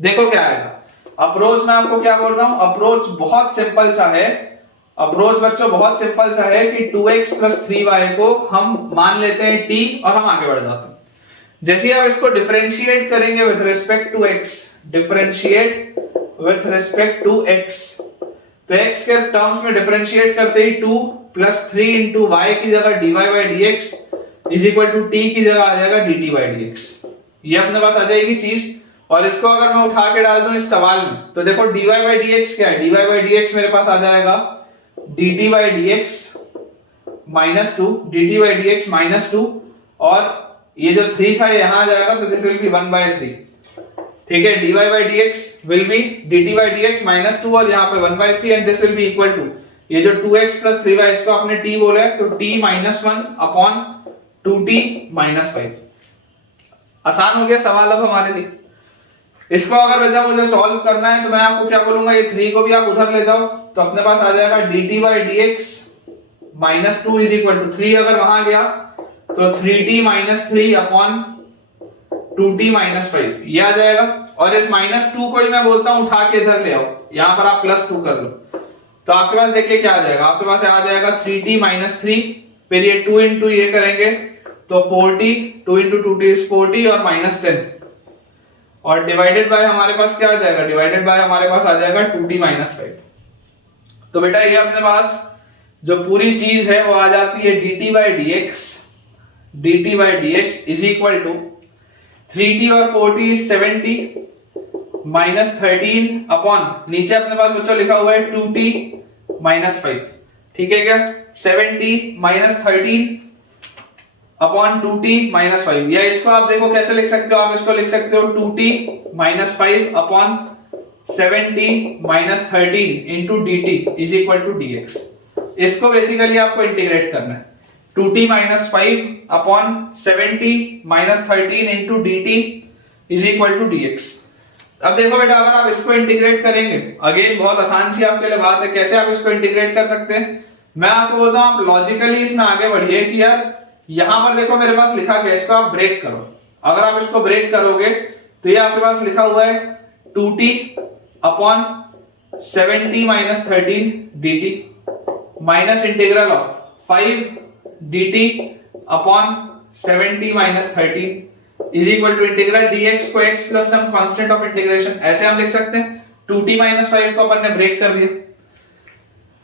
देखो क्या आएगा अप्रोच। मैं आपको क्या बोल रहा हूं, अप्रोच बहुत सिंपल सा है, अप्रोच बच्चों बहुत सिंपल सा है कि 2x plus 3y को हम मान लेते हैं t और हम आगे बढ़ जाते हैं। जैसे आप इसको डिफरेंशिएट करेंगे with respect to x, differentiate with respect to x, तो x के टर्म्स में डिफरेंशिएट करते ही 2 plus 3 into y की जगह dy by dx is equal to t की जगह आ जाएगा dt by dx। ये अपने पास आ जाएगी चीज, और इसको अगर मैं उठा के डाल दूं इस सवाल में तो देखो dy by dx क्या है, dy by dx मेरे पास आ जाएगा dt by dx minus 2, dt by dx minus 2, और ये जो 3 था यहां आ जाएगा तो दिस विल बी 1/3, ठीक है, dy by dx will be dt by dx minus 2 और यहाँ पे 1/3 and this will be equal to ये जो 2x plus 3y इसको आपने t बोला है तो t minus 1 upon 2t minus 5। आसान हो गया सवाल अब हमारे लिए। इसको अगर बचा मुझे सॉल्व करना है तो मैं आपको क्या बोलूंगा, ये 3 को भी आप उधर ले जाओ तो अपने पास आ जाएगा dt by dx minus 2 is equal to 3 अगर वहां गया तो 3t minus 3 upon 2t minus 5 ये आ जाएगा। और इस minus 2 को ही मैं बोलता हूं उठा के इधर ले आओ, यहां पर आप प्लस 2 कर लो तो आपके पास देखिए क्या आ जाएगा, आपके पास आ जाएगा 3t minus 3, फिर ये 2 into ये करेंगे तो 4t, 2 into 2t is 40 और minus 10 और डिवाइडेड बाय हमारे पास क्या आ जाएगा, डिवाइडेड बाय हमारे पास आ जाएगा 2t minus 5। तो बेटा ये अपने पास जो पूरी चीज है वो आ जाती है dt by dx is equal to 3t और 4t is 70 minus 13 अपॉन नीचे अपने पास बच्चों लिखा हुआ है 2t minus 5, ठीक है क्या, 70 minus 13 अपॉन 2t minus 5। या इसको आप देखो कैसे लिख सकते हो, आप इसको लिख सकते हो 2t minus 5 upon 70 minus 13 into dt is equal to dx। इसको बेसिकली आपको इंटीग्रेट करना है, 2t minus 5 upon 70 minus 13 into dt is equal to dx। अब देखो बेटा अगर आप इसको इंटीग्रेट करेंगे, अगेन बहुत आसान सी आपके लिए बात है, कैसे आप इसको इंटीग्रेट कर सकते हैं, मैं आपको बोलता हूं आप लॉजिकली इसमें आगे बढ़िए कि यार यहां पर देखो मेरे पास लिखा गया, इसको आप ब्रेक करो, अगर आप इसको ब्रेक करोगे तो ये आपके पास लिखा हुआ है 2t upon 70 minus 13 dt minus integral of 5 dt upon 70 minus 13 is equal to integral dx को x plus some constant of integration, ऐसे हम लिख सकते हैं 2t minus 5 को अपन ने ब्रेक कर दिया।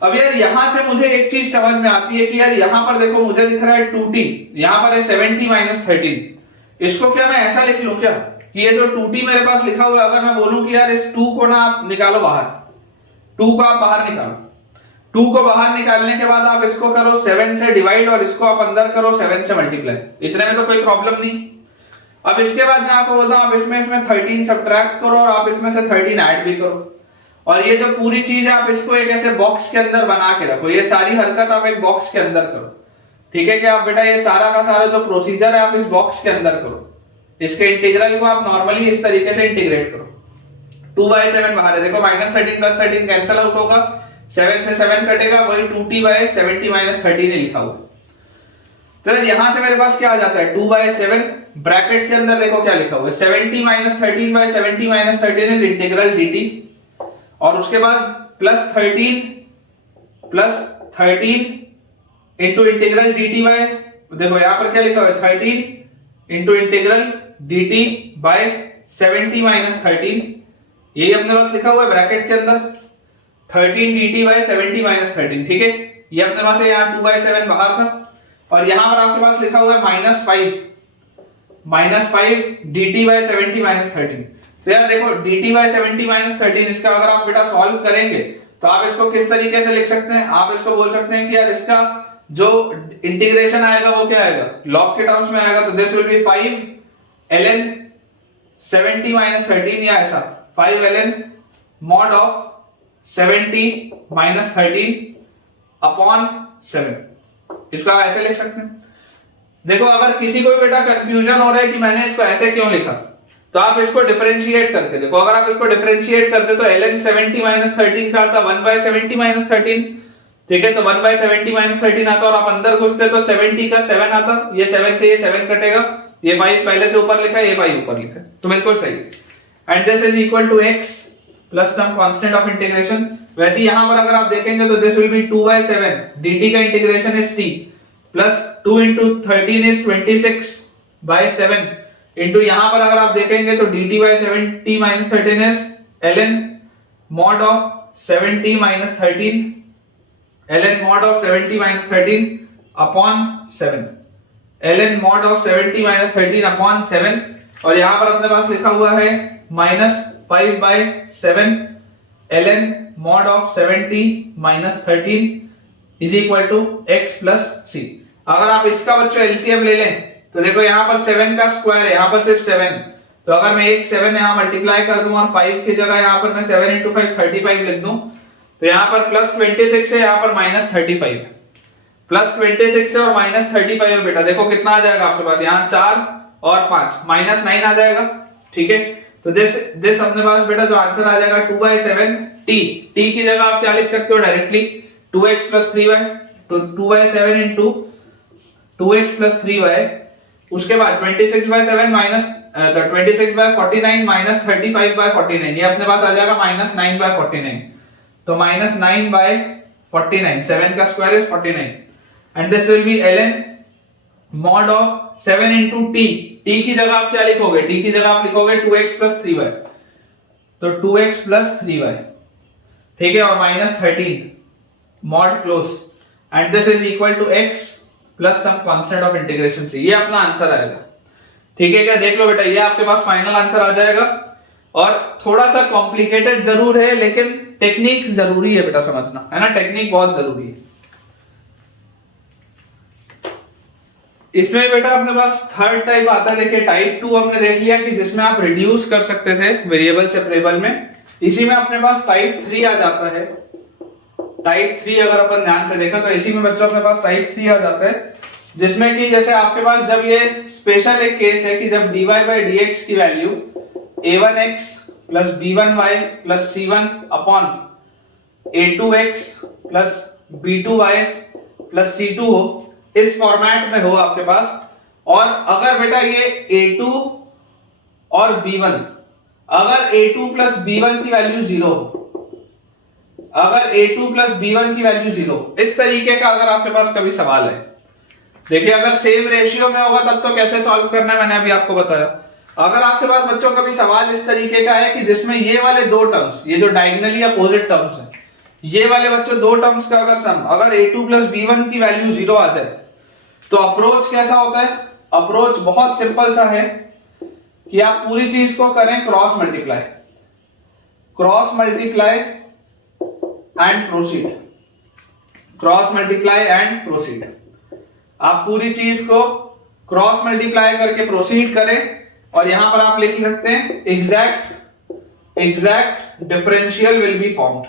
अब यार यहां से मुझे एक चीज समझ में आती है कि यार यहां पर देखो मुझे दिख रहा है 2t, यहां पर है 70 minus 13, इसको क्या मैं ऐसा लिख लूं क्या कि ये जो 2t मेरे पास लिखा हुआ है, अगर मैं बोलूं कि यार इस 2 को ना आप निकालो बाहर, 2 को आप बाहर निकालो, 2 को बाहर निकालने के बाद आप इसको करो 7 से डिवाइड और इसको आप अंदर करो 7 से मल्टीप्लाई, इतने में तो कोई प्रॉब्लम नहीं। अब इसके बाद मैं आपको बोलता हूं आप इसमें 13 सब्ट्रैक्ट करो और आप इसमें से 13 ऐड भी करो, और ये जो पूरी चीज है आप इसको एक ऐसे बॉक्स के अंदर बना के रखो, ये सारी हरकत आप एक बॉक्स के अंदर करो, ठीक है क्या आप बेटा, ये सारा का सारा जो प्रोसीजर है आप इस बॉक्स के अंदर करो, इसके इंटीग्रल को आप नॉर्मली इस तरीके से इंटीग्रेट करो। 2/7 बाहर है, देखो -13 + 13 कैंसिल आउट होगा, 7 से 7 कटेगा, वही 2t/70 - 13 लिखा हुआ। तो यहां से मेरे पास क्या आ जाता है 2/7 ब्रैकेट के अंदर देखो क्या लिखा हुआ है 70 - 13/70 - 13 इज इंटीग्रल dt, और उसके बाद +13 इंटू इंटीग्रल dt बाय, देखो यहां पर क्या लिखा हुआ है 13 इंटू इंटीग्रल dt बाय 70 - 13, यही अपने पास लिखा हुआ है ब्रैकेट के अंदर 13 dt बाय 70 - 13, ठीक है, ये अपने पास है, यहाँ 2/7 बाहर था, और यहां पर आपके पास लिखा हुआ है -5 dt बाय 70 - 13। तो यार देखो dt बाय 70 - 13 इसका अगर आप बेटा सॉल्व करेंगे तो आप इसको किस तरीके से लिख सकते हैं, आप इसको बोल सकते हैं कि यार इसका जो इंटीग्रेशन आएगा वो क्या आएगा, लॉग के टर्म्स में आएगा, तो दिस विल बी 5 ln 70 - 13, या ऐसा 5 ln mod of 70 - 13 अपॉन 7, इसको आप ऐसे लिख सकते हैं। देखो अगर किसी को भी बेटा कंफ्यूजन हो रहा है कि मैंने इसको ऐसे क्यों लिखा, तो आप इसको डिफरेंशिएट करके देखो, अगर आप इसको डिफरेंशिएट करते तो ln 70 - 13 का आता 1/70 - 13, ठीक है, तो 1/70 - 13 आता, और आप अंदर घुसते तो 70 का 7 आता, ये 7 से ये 7 कटेगा, ये 5 पहले से ऊपर लिखा है, ये 5 ऊपर लिखा है, तो बिल्कुल सही। And this is equal to x plus some constant of integration. वैसे यहां पर अगर आप देखेंगे तो दिस विल बी 2/7 dt का integration is t plus 2 into 13 is 26/7 into यहां पर अगर आप देखेंगे तो dt by 70 - 13 is ln mod of 70 - 13 ln mod of 70 - 13 upon 7 ln mod of 70 - 13 upon 7, और यहां पर अपने पास लिखा हुआ है -5/7 ln mod of 70 - 13 is equal to x plus c। अगर आप इसका बच्चों एलसीएम ले लें तो देखो यहां पर 7 का स्क्वायर है, यहां पर सिर्फ 7, तो अगर मैं एक 7 यहाँ मल्टीप्लाई कर दूं और 5 की जगह यहाँ पर मैं 7 इंटू 5 35 लिख दूं, तो यहाँ पर प्लस 26 है, यहाँ पर माइनस 35 है। प्लस 26 है और माइनस 35 है बेटा, देखो कितना आ जाएगा आपके पास, यहाँ 4 और 5 माइनस 9 आ जाएगा। ठीक है, तो दिस अपने पास बेटा जो आंसर आ जाएगा 2/7 t। t की जगह आप क्या लिख सकते हो डायरेक्टली 2x + 3y, तो 2/7 इंटू 2x + 3y, उसके बाद 26/7 माइनस 26/49 माइनस 35/49, ये अपने पास आ जाएगा -9/49, तो -9/49, 7 का square is 49 and this will B ln mod of 7 into t। t की जगह आप क्या लिखोगे, t की जगह आप लिखोगे 2x + 3y, तो 2x + 3y, ठीक है, और -13 mod close and this is equal to x plus some constant of integration c। ये अपना आंसर आएगा। ठीक है क्या, देख लो बेटा, ये आपके पास फाइनल आंसर आ जाएगा। और थोड़ा सा कॉम्प्लिकेटेड जरूर है, लेकिन टेक्निक जरूरी है बेटा समझना, है ना, टेक्निक बहुत जरूरी है। इसमें बेटा अपने पास थर्ड टाइप आता है, देखिए टाइप 2 हमने देख लिया कि जिसमें आप रिड्यूस कर सकते थे वेरिएबल सेपरेबल में। इसी में अपने पास टाइप 3 आ जाता है। टाइप 3 अगर अपन ध्यान से देखें तो इसी में बच्चों अपने पास टाइप 3 आ जाता है, जिसमें कि जैसे आपके पास जब ये स्पेशल एक केस है कि जब dy/dx की value a1x + b1y + c1 upon a2x + b2y + c2 हो, इस फॉर्मेट में हो आपके पास। और अगर बेटा ये a2 और b1, अगर a2 + b1 की वैल्यू 0 हो, अगर a2 + b1 की वैल्यू 0, इस तरीके का अगर आपके पास कभी सवाल है, देखिए अगर सेम रेशियो में होगा तब तो कैसे सॉल्व करना है मैंने अभी आपको बताया। अगर आपके पास बच्चों कभी सवाल इस तरीके का है कि जिसमें ये वाले दो टर्म्स, ये जो डायगोनली अपोजिट टर्म्स हैं, ये वाले बच्चों दो टर्म्स का अगर सम, अगर a2 + b1 की वैल्यू 0 आ जाए, तो अप्रोच कैसा होता है? अप्रोच बहुत सिंपल सा है कि आप पूरी चीज को करें cross multiply, cross multiply and proceed, cross multiply and proceed. आप पूरी चीज को क्रॉस मल्टीप्लाई करके प्रोसीड करें, और यहां पर आप लिख सकते हैं exact differential will be formed.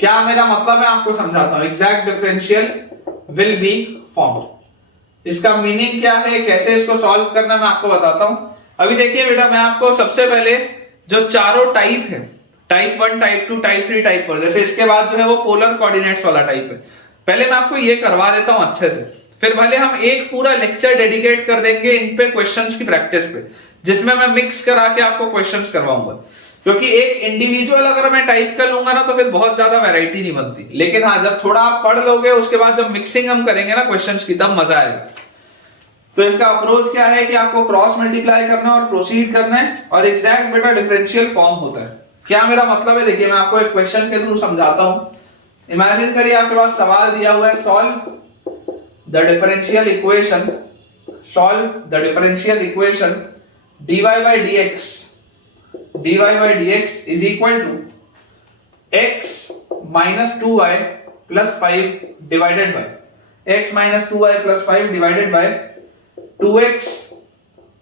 क्या मेरा मतलब है आपको समझाता हूं। Exact differential will be formed, इसका मीनिंग क्या है, कैसे इसको सॉल्व करना मैं आपको बताता हूं। अभी देखिए बेटा, मैं आपको सबसे पहले जो चारों टाइप है, टाइप 1, टाइप 2, टाइप 3, टाइप 4, जैसे इसके बाद जो है वो पोलर कोऑर्डिनेट्स वाला टाइप है, पहले मैं आपको ये करवा देता हूं अच्छे से, फिर भले हम एक पूरा लेक्चर डेडिकेट कर देंगे इन पे क्वेश्चंस की प्रैक्टिस पे, जिसमें मैं मिक्स करा के आपको क्वेश्चंस करवाऊंगा। क्योंकि एक इंडिविजुअल अगर मैं टाइप कर लूंगा ना तो फिर बहुत ज्यादा वैरायटी नहीं बनती, लेकिन हाँ जब थोड़ा आप पढ़ लोगे उसके बाद जब मिक्सिंग हम करेंगे ना क्वेश्चंस की, तब मजा आएगा। तो इसका अप्रोच क्या है कि आपको क्रॉस मल्टीप्लाई करना है और प्रोसीड करना है, और एग्जैक्ट बेटा डिफरेंशियल फॉर्म होता है। क्या मेरा मतलब है, देखिए मैं आपको एक क्वेश्चन के थ्रू समझाता हूं। इमेजिन करिए आपके पास सवाल दिया हुआ है, solve the differential equation, solve the differential equation dy/dx is equal to x minus 2y plus 5 divided by x minus 2y plus 5 divided by 2x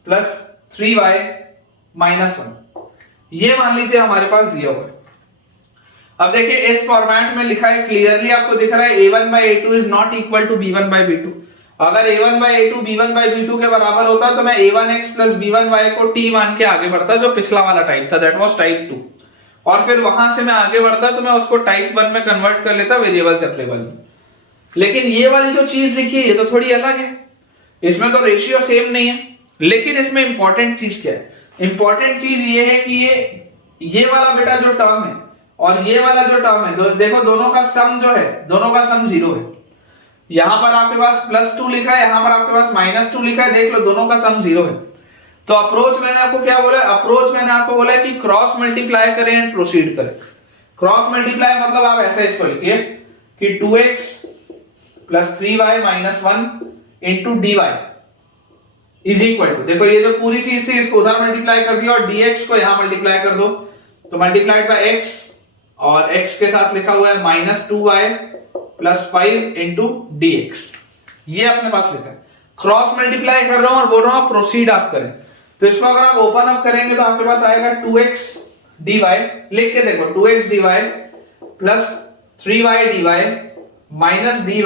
plus 3y minus 1। ये मान लीजिए हमारे पास दिया हुआ है। अब देखिए इस फॉर्मेट में लिखा है, क्लियरली आपको दिख रहा है a1/a2 is not equal to b1/b2। अगर a1/a2 b1/b2 के बराबर होता तो मैं a1x plus b1y को t मान के आगे बढ़ता, जो पिछला वाला टाइप था, दैट वाज टाइप 2, और फिर वहां से मैं आगे बढ़ता तो मैं उसको टाइप 1 में कन्वर्ट कर लेता वेरिएबल सेपरेबल में। लेकिन ये वाली जो चीज लिखी है ये तो थोड़ी अलग है, इसमें तो रेशियो सेम नहीं है, लेकिन इसमें इंपॉर्टेंट चीज क्या है? इंपॉर्टेंट चीज ये है कि ये वाला बेटा जो टर्म है और ये वाला जो टर्म है, देखो दोनों का सम जो है, दोनों का सम 0 है। यहां पर आपके पास +2 लिखा है, यहां पर आपके पास -2 लिखा है, देख लो दोनों का सम 0 है। तो अप्रोच मैंने आपको क्या बोला? अप्रोच मैंने आपको बोला कि क्रॉस मल्टीप्लाई करें एंड प्रोसीड करें। क्रॉस मल्टीप्लाई मतलब आप ऐसा इसको लिखिए कि 2x plus 3y minus 1 into dy is equal to, देखो ये जो पूरी चीज थी इसको उधर मल्टीप्लाई कर दिया और dx को यहां मल्टीप्लाई कर दो, तो मल्टीप्लाइड बाय x, और x के साथ लिखा हुआ है -2y plus 5 into dx। ये अपने पास लिखा है। क्रॉस मल्टीप्लाई कर रहा हूं और बोल रहा हूं प्रोसीड आप करें। तो इसको अगर आप ओपन अप करेंगे तो आपके पास आएगा 2x dy, लिख के देखो 2x dy plus 3y dy minus dy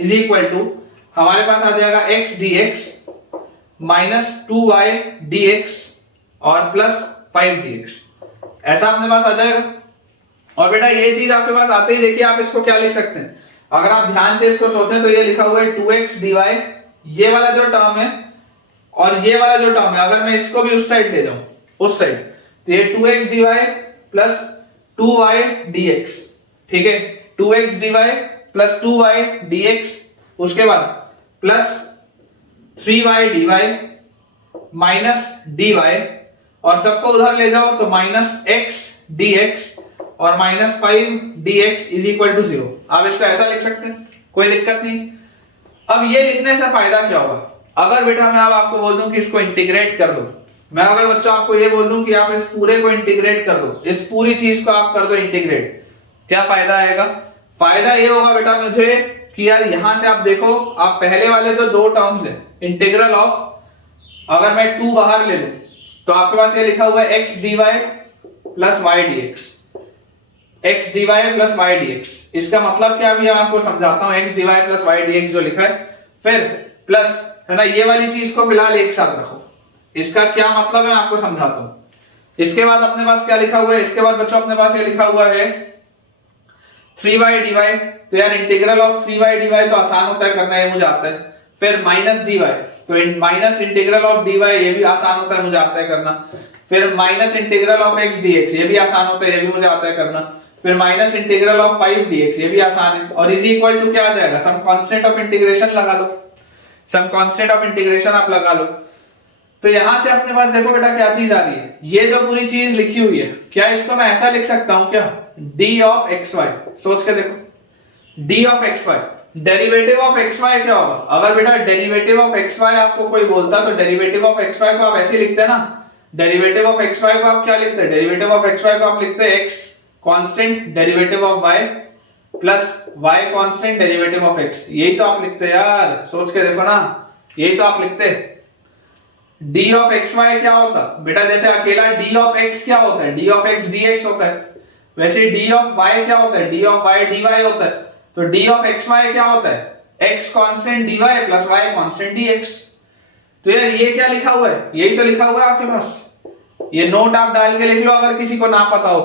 is equal to हमारे पास आ जाएगा x dx minus 2y dx और प्लस 5 dx, ऐसा अपने पास आ जाएगा। और बेटा ये चीज आपके पास आते ही देखिए आप इसको क्या लिख सकते हैं, अगर आप ध्यान से इसको सोचें तो ये लिखा हुआ है 2x dy, ये वाला जो टर्म है और ये वाला जो टर्म है, अगर मैं इसको भी उस साइड ले जाऊं उस साइड, तो ये 2x dy plus 2y dx, ठीक है, 2x dy plus 2y dx, उसके बाद plus 3y dy minus dy, और सबको उधर ले जाओ तो माइनस x dx और minus 5 dx is equal to 0। आप इसको ऐसा लिख सकते हैं, कोई दिक्कत नहीं। अब ये लिखने से फायदा क्या होगा, अगर बेटा मैं अब आपको बोल दूं कि इसको इंटीग्रेट कर दो, मैं अगर बच्चों आपको ये बोल दूं कि आप इस पूरे को इंटीग्रेट कर दो, इस पूरी चीज को आप कर दो इंटीग्रेट, क्या फायदा आएगा? फायदा ये होगा बेटा मुझे कि यार यहां से आप देखो, आप पहले वाले जो दो टर्म्स है इंटीग्रल ऑफ, अगर मैं 2 बाहर ले लूं तो आपके पास ये लिखा हुआ है x dy plus y dx, x dy plus y dx, इसका मतलब क्या अभी आपको समझाता हूं, x dy plus y dx जो लिखा है, फिर प्लस है ना, ये वाली चीज को फिलहाल एक साथ रखो, इसका क्या मतलब है आपको समझाता हूं। इसके बाद अपने पास क्या लिखा हुआ है, इसके बाद बच्चों अपने पास ये लिखा हुआ है 3y dy, तो यार इंटीग्रल ऑफ 3y dy तो आसान होता है करना, ये मुझे आता है। फिर माइनस dy, तो माइनस इंटीग्रल ऑफ dy ये भी आसान होता है, मुझे आता है करना। फिर minus integral of x dx ये भी आसान होता है, ये भी मुझे आता है करना। फिर माइनस इंटीग्रल ऑफ 5 dx ये भी आसान है, और इज इक्वल टू क्या आ जाएगा, सम कांस्टेंट ऑफ इंटीग्रेशन लगा लो, सम कांस्टेंट ऑफ इंटीग्रेशन आप लगा लो। तो यहां से अपने पास देखो बेटा क्या चीज आ रही है, ये जो पूरी चीज लिखी हुई है, क्या इसको मैं ऐसा लिख सकता हूं क्या, d ऑफ xy, सोच के देखो d of xy, derivative of xy क्या होगा, अगर बेटा डेरिवेटिव ऑफ xy आपको कोई बोलता तो डेरिवेटिव ऑफ xy को आप ऐसे लिखते हैं ना, डेरिवेटिव ऑफ xy को आप क्या लिखते हैं, डेरिवेटिव ऑफ xy को आप लिखते हैं x constant derivative of y plus y constant derivative of x, यही तो आप लिखते हैं यार, सोच के देखो ना, यही तो आप लिखते हैं। d ऑफ xy क्या होता बेटा, जैसे अकेला d ऑफ x क्या होता है, d ऑफ x dx होता है, वैसे d ऑफ y क्या होता है, d ऑफ y dy होता है, तो d ऑफ xy क्या होता है, x constant dy plus y constant dx। तो यार ये क्या लिखा हुआ है, यही तो लिखा हुआ है आपके पास, ये नोट आप डाल के लिख लो अगर किसी को ना पता हो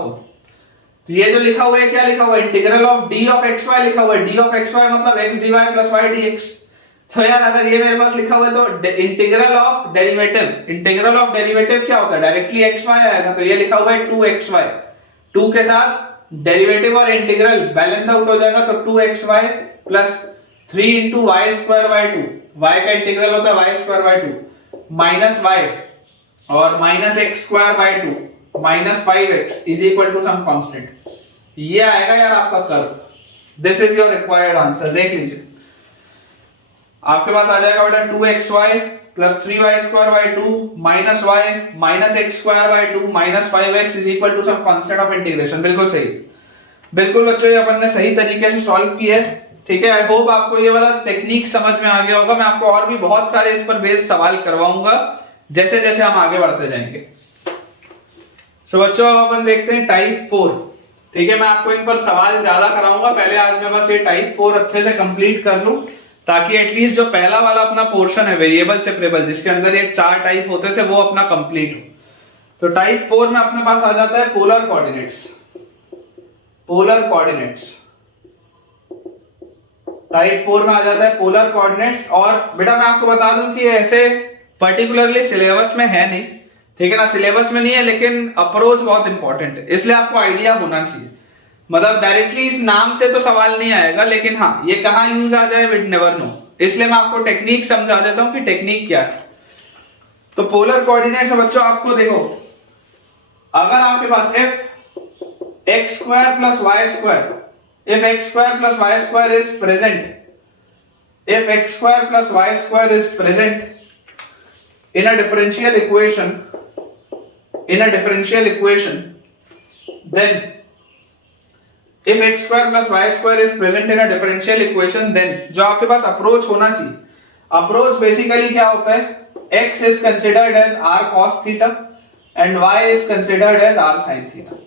तो ये जो लिखा हुआ है क्या लिखा हुआ है, integral of d of xy लिखा हुआ है, d ऑफ xy मतलब x dy plus y dx। तो यार अगर ये मेरे पास लिखा हुआ है तो integral of derivative, integral of derivative क्या होता है, डायरेक्टली xy आएगा, तो ये लिखा हुआ है 2xy, 2 के साथ डेरिवेटिव और इंटीग्रल बैलेंस आउट हो जाएगा, तो 2xy plus 3 into y square by 2, y का इंटीग्रल होता है y square by 2 minus y और minus x square by 2 minus 5x is equal to some constant, ये आएगा यार आपका curve. This is your required answer, देख लीजिए आपके पास आ जाएगा बेटा 2xy plus 3y square by 2 minus y minus x square by 2 minus 5x is equal to some constant of integration. बिल्कुल सही, बिल्कुल बच्चों, ये अपन ने सही तरीके से सॉल्व किया है, ठीक है। आई होप आपको ये वाला टेक्निक समझ में आ गया होगा। मैं आपको और भी बहुत सारे इस पर बेस्ड सवाल करवाऊंगा जैसे जैसे हम आगे बढ़ते जाएंगे। सो बच्चों अब अपन देखते हैं टाइप 4, ठीक है। मैं आपको इन पर सवाल ज्यादा कराऊंगा, पहले आज मैं बस ये टाइप 4 अच्छे से कंप्लीट कर लूं ताकि एटलीस्ट जो पहला वाला अपना पोर्शन है वेरिएबल सेपरेबल, जिसके अंदर ये 4 टाइप होते थे, वो अपना कंप्लीट हो। तो टाइप 4 में अपने पास आ जाता है polar coordinates, polar coordinates type 4 में आ जाता है पोलर कोऑर्डिनेट्स। और बेटा मैं आपको बता दूं कि ऐसे पर्टिकुलरली सिलेबस में है नहीं, ठीक है ना, सिलेबस में नहीं है, लेकिन अप्रोच बहुत इंपॉर्टेंट है, इसलिए आपको आइडिया होना चाहिए। मतलब डायरेक्टली इस नाम से तो सवाल नहीं आएगा, लेकिन हाँ ये कहां यूज आ जाए वी नेवर नो, इसलिए मैं आपको टेक्निक समझा देता हूं कि टेक्निक क्या है। तो पोलर कोऑर्डिनेट्स बच्चों आपको देखो, अगर आपके पास f x square plus y square, if x square plus y square is present, if x square plus y square is present in a differential equation, in a differential equation, then if x square plus y square is present in a differential equation, then जो आपके पास approach होना चाहिए, approach basically क्या होता है, x is considered as r cos theta and y is considered as r sin theta।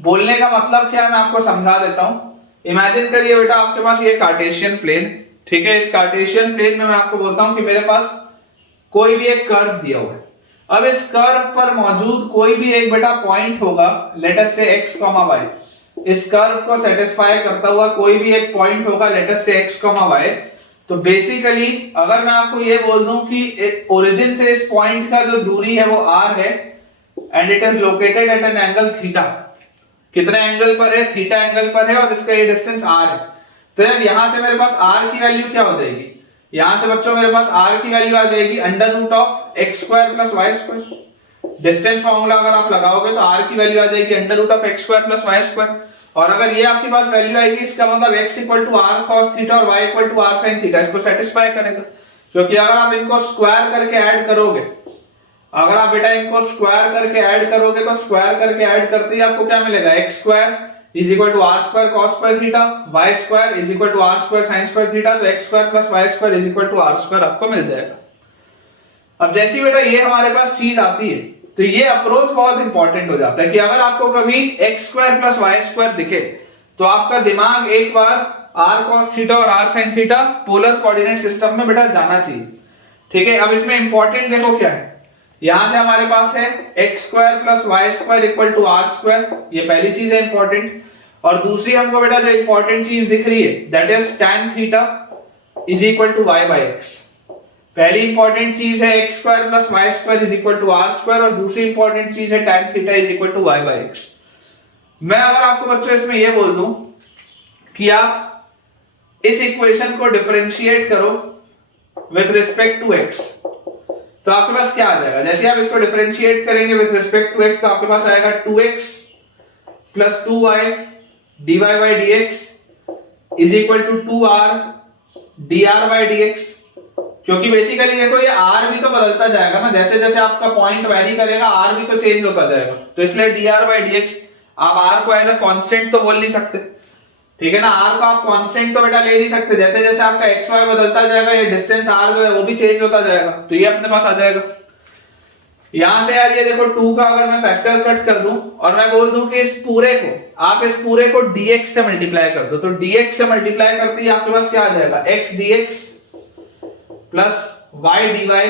बोलने का मतलब क्या है मैं आपको समझा देता हूं। इमेजिन करिए बेटा आपके पास ये कार्टेशियन प्लेन, ठीक है, इस कार्टेशियन प्लेन में मैं आपको बोलता हूं कि मेरे पास कोई भी एक कर्व दिया हुआ है। अब इस कर्व पर मौजूद कोई भी एक बेटा पॉइंट होगा, लेट अस से x, y, इस कर्व को सेटिस्फाई करता हुआ कोई भी एक पॉइंट होगा, लेट अस से x, y। तो बेसिकली अगर मैं आपको ये बोल दूं कि ओरिजिन से इस पॉइंट का जो दूरी है वो r है and it is located at an angle theta, कितने एंगल पर है, थीटा एंगल पर है, और इसका ये डिस्टेंस r है। तो यार यहां से मेरे पास r की वैल्यू क्या हो जाएगी, यहां से बच्चों मेरे पास r की वैल्यू आ जाएगी under root of x square plus y square. Distance formula अगर आप लगाओगे तो r की वैल्यू आ जाएगी under root of x square plus y square. और अगर ये आपके पास वैल्यू आएगी, इसका मतलब x equal to r cos theta और y equal to r sin theta, इसको सेटिस्फाई करेगा। क्योंकि अगर आप इनको स्क्वायर करके ऐड करोगे, अगर आप बेटा इनको स्क्वायर करके ऐड करोगे तो स्क्वायर करके ऐड करते ही आपको क्या मिलेगा, x square is equal to r square cos square theta, y square is equal to r square sin square theta. तो x square plus y square is equal to r square आपको मिल जाएगा। अब जैसी बेटा ये हमारे पास चीज आती है तो ये अप्रोच बहुत इंपॉर्टेंट हो जाता है कि अगर आपको कभी x square plus y square दिखे तो आपका दिमाग एक बार r cos थीटा और r sin theta polar coordinate system में बेटा जाना चाहिए, ठीक है। अब इसमें इंपॉर्टेंट देखो क्या है, यहां से हमारे पास है x square plus y square equal to r square, ये पहली चीज है इंपॉर्टेंट। और दूसरी हमको बेटा जो इंपॉर्टेंट चीज दिख रही है that is tan theta is equal to y by x। पहली इंपॉर्टेंट चीज है x square plus y square is equal to r square, और दूसरी इंपॉर्टेंट चीज है tan theta is equal to y by x। मैं अगर आपको बच्चों इसमें ये बोल दूं कि आप इस इक्वेशन को डिफरेंशिएट करो विथ रिस्पेक्ट टू x, तो आपके पास क्या आ जाएगा, जैसे आप इसको डिफरेंशिएट करेंगे विथ रिस्पेक्ट टू x तो आपके पास आएगा 2x plus 2y dy by dx is equal to 2r dr by dx। क्योंकि बेसिकली देखो ये r भी तो बदलता जाएगा ना, जैसे जैसे आपका पॉइंट वेरी करेगा r भी तो चेंज होता जाएगा, तो इसलिए dr बाय dx आप r को एज अ कांस्टेंट तो बोल नहीं सकते, ठीक है ना। r को आप कांस्टेंट तो बेटा ले नहीं सकते, जैसे जैसे आपका xy बदलता जाएगा ये डिस्टेंस r जो है वो भी चेंज होता जाएगा, तो ये अपने पास आ जाएगा। यहां से यार ये देखो 2 का अगर मैं फैक्टर कट कर दूं और मैं बोल दूं कि इस पूरे को आप इस पूरे को dx से मल्टीप्लाई कर दो, तो dx से मल्टीप्लाई करते ही आपके पास क्या आ जाएगा, x dx plus y dy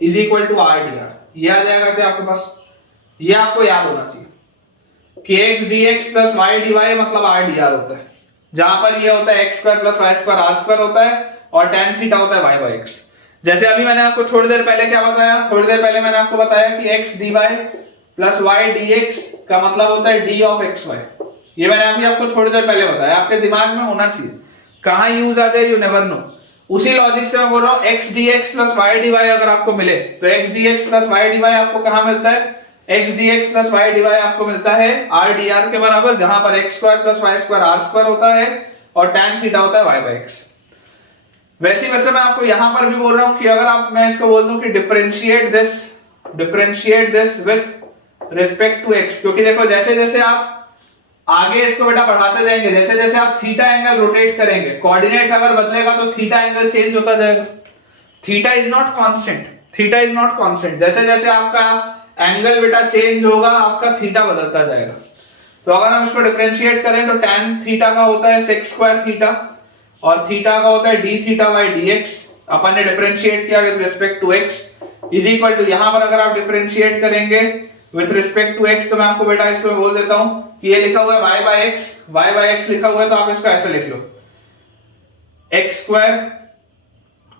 is equal to r dr। ये आ जाएगा क्या आपके पास, ये आपको याद होना चाहिए कि x dx plus y dy मतलब r dr होता है, जहां पर ये होता है x square plus y square r square होता है और tan थीटा होता है y बाय x। जैसे अभी मैंने आपको थोड़ी देर पहले क्या बताया, थोड़ी देर पहले मैंने आपको बताया कि x dy plus y dx का मतलब होता है d ऑफ xy। ये मैंने अभी आपको थोड़ी देर पहले बताया, आपके दिमाग में होना चाहिए, कहां यूज आ जाए यू नेवर नो। उसी लॉजिक से मैं बोल रहा हूं x dx plus y dy अगर आपको मिले तो x dx plus y dy आपको कहां मिलता है, x dx plus y dy आपको मिलता है r dr के बराबर, जहां पर x square plus y square r square होता है और tan थीटा होता है y बाय x। वैसे ही बच्चों मैं आपको यहां पर भी बोल रहा हूं कि अगर आप मैं इसको बोल दूं कि differentiate this with respect to x, क्योंकि देखो जैसे जैसे आप आगे इसको बेटा बढ़ाते जाएंगे, जैसे जैसे आप थीटा एंगल रोटेट करेंगे, कोऑर्डिनेट्स अगर बदलेगा तो थीटा एंगल चेंज होता जाएगा। Theta is not constant, theta is not constant, जैसे जैसे आपका एंगल बेटा चेंज होगा आपका थीटा बदलता जाएगा। तो अगर हम इसको डिफरेंशिएट करें तो tan थीटा का होता है sec स्क्वायर थीटा और थीटा का होता है d थीटा बाय dx। अपन ने डिफरेंशिएट किया with respect to x is equal to, यहां पर अगर आप डिफरेंशिएट करेंगे विद रिस्पेक्ट टू x तो मैं आपको बेटा इसको बोल देता हूं कि ये लिखा हुआ है y बाय x लिखा हुआ है, तो आप इसको ऐसे लिख लो x स्क्वायर,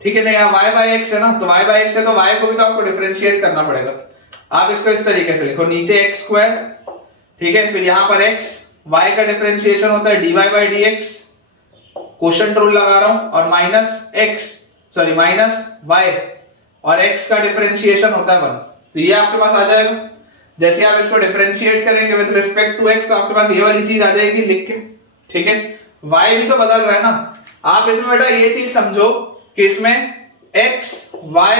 ठीक है ना, यहाँ y बाय x है ना, तो y बाय x है तो y को भी तो आपको डिफरेंशिएट करना पड़ेगा। आप इसको इस तरीके से लिखो, नीचे x स्क्वायर, ठीक है, फिर यहां पर x, y का डिफरेंशिएशन होता है dy by dx, quotient rule लगा रहा हूं, और माइनस y और x का डिफरेंशिएशन होता है 1, तो ये आपके पास आ जाएगा। जैसे आप इसको डिफरेंशिएट करेंगे विद रिस्पेक्ट टू x तो आपके पास ये वाली चीज आ जाएगी लिख के, ठीक है। y भी तो बदल रहा है ना, आप इसमें बेटा ये चीज समझो कि इसमें x y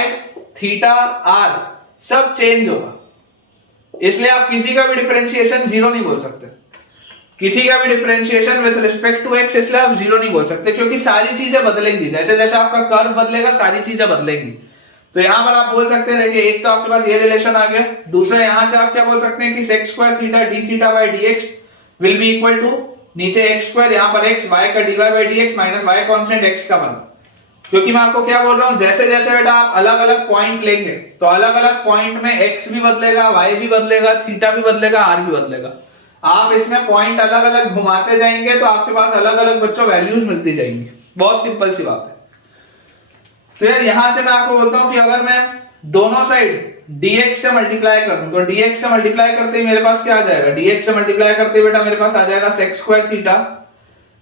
थीटा r सब चेंज होगा, इसलिए आप किसी का भी डिफरेंशिएशन जीरो नहीं बोल सकते। किसी का भी differentiation with respect to x, इसलिए आप जीरो नहीं बोल सकते क्योंकि सारी चीजें बदलेंगी, जैसे जैसे आपका कर्व बदलेगा सारी चीजें बदलेंगी। तो यहां पर आप बोल सकते हैं, देखिए एक तो आपके पास ये रिलेशन आ गया, दूसरा यहां से आप क्या बोल सकते हैं कि sec square theta d theta by dx will be equal to नीचे x स्क्वायर, यहां पर x, y का dy by dx minus y constant x का मान। क्योंकि मैं आपको क्या बोल रहा हूं, जैसे जैसे बेटा आप अलग अलग पॉइंट लेंगे तो अलग अलग पॉइंट में x भी बदलेगा, y भी बदलेगा, थीटा भी बदलेगा, r भी बदलेगा। आप इसमें पॉइंट अलग अलग घुमाते जाएंगे तो आपके पास अलग अलग बच्चों वैल्यूज मिलती जाएंगी। बहुत सिंपल सी बात है। तो यार यहां से मैं आपको बोलता हूं कि अगर मैं दोनों साइड dx से मल्टीप्लाई कर दूं तो dx से मल्टीप्लाई करते ही मेरे पास क्या आ जाएगा, dx से मल्टीप्लाई करते ही बेटा मेरे पास आ जाएगा sec square theta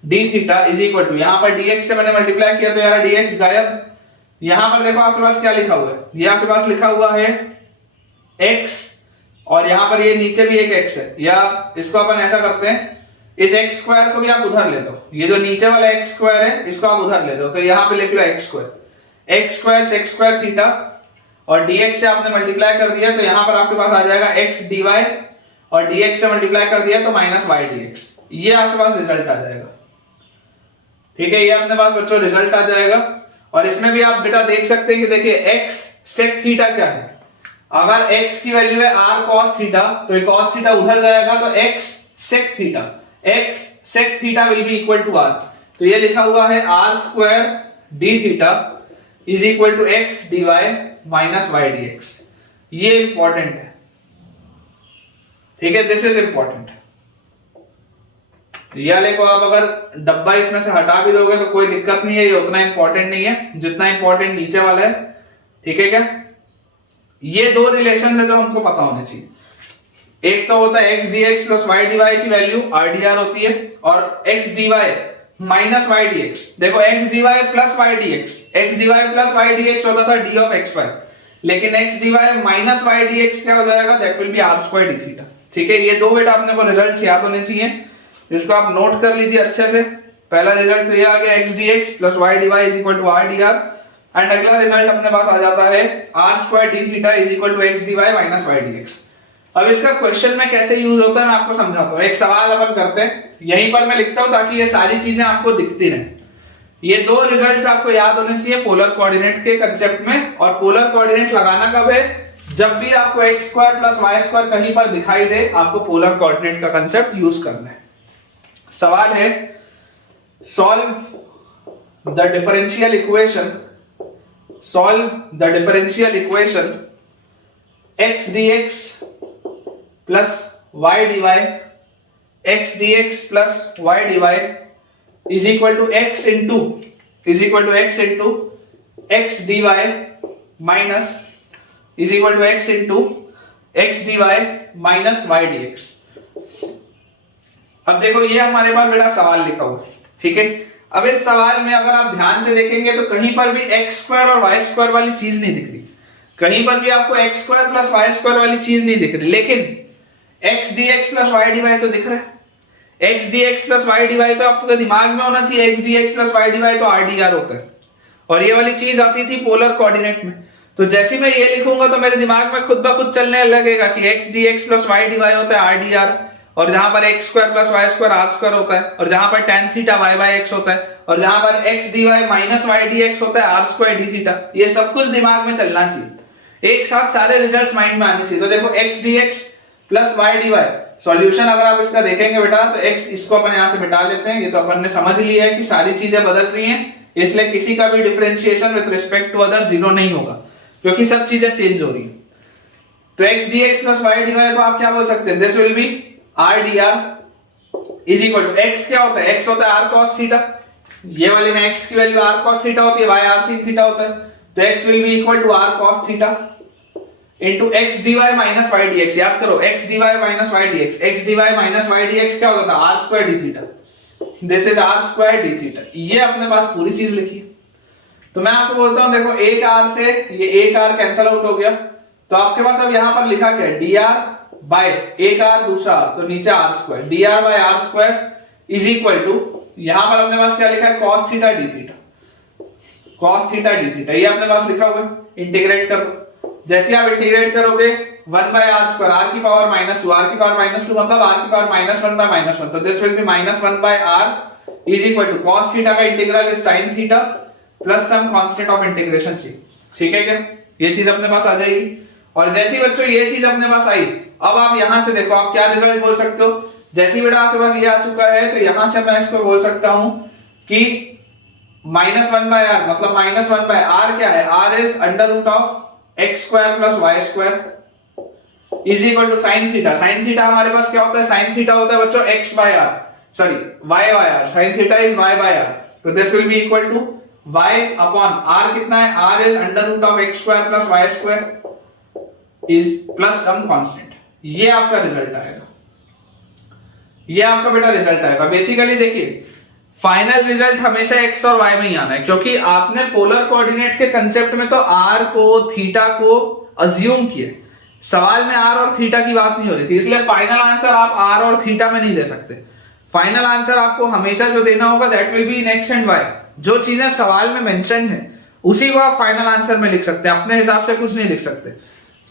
d theta is equal to, यहां पर dx से मैंने मल्टीप्लाई किया तो यार dx गायब। यहां पर देखो आपके पास क्या लिखा हुआ है, ये आपके पास लिखा हुआ है x और यहां पर ये नीचे भी एक x है, या इसको अपन ऐसा करते हैं इस x स्क्वायर को भी आप उधर ले जाओ, ये जो नीचे वाला x स्क्वायर है इसको आप उधर ले जाओ, तो यहां पे लिख लो x square sec square theta और dx से आपने मल्टीप्लाई कर दिया तो यहां पर आपके पास आ जाएगा x dy और dx से मल्टीप्लाई कर दिया तो माइनस y dx, ये आपके पास रिजल्ट आ जाएगा। ठीक है, ये अपने पास बच्चों रिजल्ट आ जाएगा। और इसमें भी आप बेटा देख सकते हैं कि देखिए x sec थीटा क्या है, अगर x की वैल्यू है r cos थीटा तो ये cos थीटा उधर जाएगा तो x sec theta will be equal to r, तो ये लिखा हुआ है r square d theta is equal to x dy minus y dx, ये इंपॉर्टेंट है। ठीक है, दिस इज इंपॉर्टेंट। ये को आप अगर डब्बा इसमें से हटा भी दोगे तो कोई दिक्कत नहीं है, ये उतना इंपॉर्टेंट नहीं है जितना इंपॉर्टेंट नीचे वाला है। ठीक है क्या, ये दो रिलेशन है जो हमको पता होने चाहिए। एक तो होता है x dx plus y dy की वैल्यू rdr होती है, और x dy minus y dx, देखो x dy plus y dx होता था d ऑफ x y, लेकिन x dy minus y dx क्या हो जाएगा, that will be r square d theta. ठीक है, ये दो बेटा अपने को रिजल्ट याद होने चाहिए, इसको आप नोट कर लीजिए अच्छे से। पहला रिजल्ट तो ये आ गया x dx plus y dy is equal to r dr, and अगला रिजल्ट अपने पास आ जाता है r square d theta is equal to x dy minus y dx। अब इसका क्वेश्चन में कैसे यूज होता है मैं आपको समझाता हूं। एक सवाल अपन करते हैं, यहीं पर मैं लिखता हूं ताकि ये सारी चीजें आपको दिखती रहें। ये दो रिजल्ट्स आपको याद होने चाहिए पोलर कोऑर्डिनेट के कांसेप्ट में, और पोलर कोऑर्डिनेट लगाना कब है, जब भी आपको x square plus y square कहीं पर दिखाई दे आपको पोलर कोऑर्डिनेट का कांसेप्ट यूज करना है। सवाल है, solve the differential equation x dx plus y dy x dx plus y dy is equal to x into x dy minus is equal to x into x dy minus y dx। अब देखो ये हमारे पास बेटा सवाल लिखा हुआ है। ठीक है, अब इस सवाल में अगर आप ध्यान से देखेंगे तो कहीं पर भी x स्क्वायर और y स्क्वायर वाली चीज नहीं दिख रही, कहीं पर भी आपको x square plus y square वाली चीज नहीं दिख रही, लेकिन x dx plus y dy तो दिख रहा है। x dx plus y dy तो आपके दिमाग में होना चाहिए, x dx plus y dy तो r dr होता है, और ये वाली चीज आती थी पोलर कोऑर्डिनेट में। तो जैसे मैं ये लिखूंगा तो मेरे दिमाग में खुद ब खुद चलने लगेगा कि x dx plus y dy होता है r dr, और जहां पर x square plus y square r square होता है, और जहां पर tan theta y by x होता है, और जहां पर x dy minus y dx होता है r स्क्वायर d थीटा। ये सब कुछ दिमाग में चलना चाहिए, एक साथ सारे रिजल्ट्स माइंड में आने चाहिए। तो देखो x dx plus y dy solution अगर आप इसका देखेंगे बेटा तो x, इसको अपन यहां से मिटा लेते हैं, ये तो अपन ने समझ लिया है कि सारी चीजें बदल रही हैं, इसलिए किसी का भी differentiation with respect to other zero नहीं होगा क्योंकि सब चीजें चेंज हो रही हैं। तो x dx plus y dy को आप क्या बोल सकते हैं, this will be r dr is equal to x क्या होता है, x होता है r cos थीटा, ये वाले में x की वैल्यू r cos थीटा होती है, y r sin थीटा होता है, तो x will be equal to r cos theta into x dy minus y dx। याद करो x dy minus y dx, x dy minus y dx क्या होता था, r square d theta, this is r square d theta. ये अपने पास पूरी चीज लिखी है। तो मैं आपको बोलता हूं देखो एक r से ये एक r कैंसिल आउट हो गया, तो आपके पास अब यहां पर लिखा क्या है, dr बाय एक r दूसरा r, तो नीचे r square, dr by r square is equal to, यहां पर अपने पास क्या लिखा है, cos theta d theta, cos theta d theta, ये अपने पास लिखा हुआ है, इंटीग्रेट कर दो। जैसे आप इंटीग्रेट करोगे 1/r², r की पावर -2, r की पावर -2 मतलब r की पावर -1/-1, तो this will be -1/r is equal to cos theta का integral is sin theta plus some constant of integration c। ठीक है क्या, ये चीज अपने पास आ जाएगी। और जैसे ही बच्चों ये चीज अपने पास आई, अब आप यहां से देखो आप क्या रिजल्ट बोल सकते हो। जैसे ही बेटा आपके पास ये आ चुका है, तो यहां से मैं इसको बोल सकता हूं कि -1/r मतलब -1/r क्या है, r is √x² + y² is equal to sin theta. sin theta हमारे पास क्या होता है, sin थीटा होता है बच्चों x/r, sorry y/r, sin theta is y/r, तो this will be equal to y upon r कितना है, r is √x² + y² is plus some constant. ये आपका रिजल्ट आएगा, ये आपका बेटा रिजल्ट आएगा। बेसिकली देखिए फाइनल रिजल्ट हमेशा x और y में ही आना है, क्योंकि आपने पोलर कोऑर्डिनेट के कंसेप्ट में तो r को थीटा को अज्यूम किए, सवाल में r और थीटा की बात नहीं हो रही थी, इसलिए फाइनल आंसर आप r और थीटा में नहीं दे सकते। फाइनल आंसर आपको हमेशा जो देना होगा that will be in x and y। जो चीजें सवाल में मेंशन है उसी को आप फाइनल आंसर में लिख सकते हैं, अपने हिसाब से कुछ नहीं लिख सकते।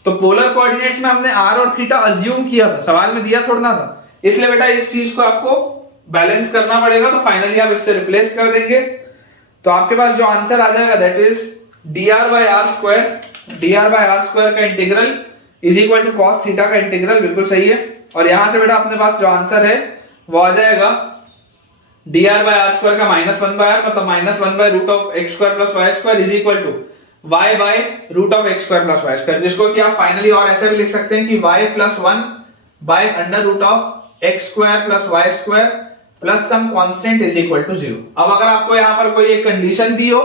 तो पोलर कोऑर्डिनेट्स में हमने r और थीटा अज्यूम किया था, सवाल में दिया थोड़ा ना था, इसलिए बेटा इस चीज को आपको बैलेंस करना पड़ेगा। तो फाइनली आप इससे रिप्लेस कर देंगे, तो आपके पास जो आंसर आ जाएगा दैट इज dr/r² का integral is equal to cos theta का इंटीग्रल, बिल्कुल सही है। और यहां से बेटा अपने पास जो आंसर है वो आ जाएगा dr/r² का -1/r मतलब -1/√x² + y² is equal to y/√x² + y², जिसको कि आप फाइनली और ऐसे भी लिख सकते हैं कि y + 1/√x² + y² plus some constant is equal to 0। अब अगर आपको यहां पर कोई एक कंडीशन दी हो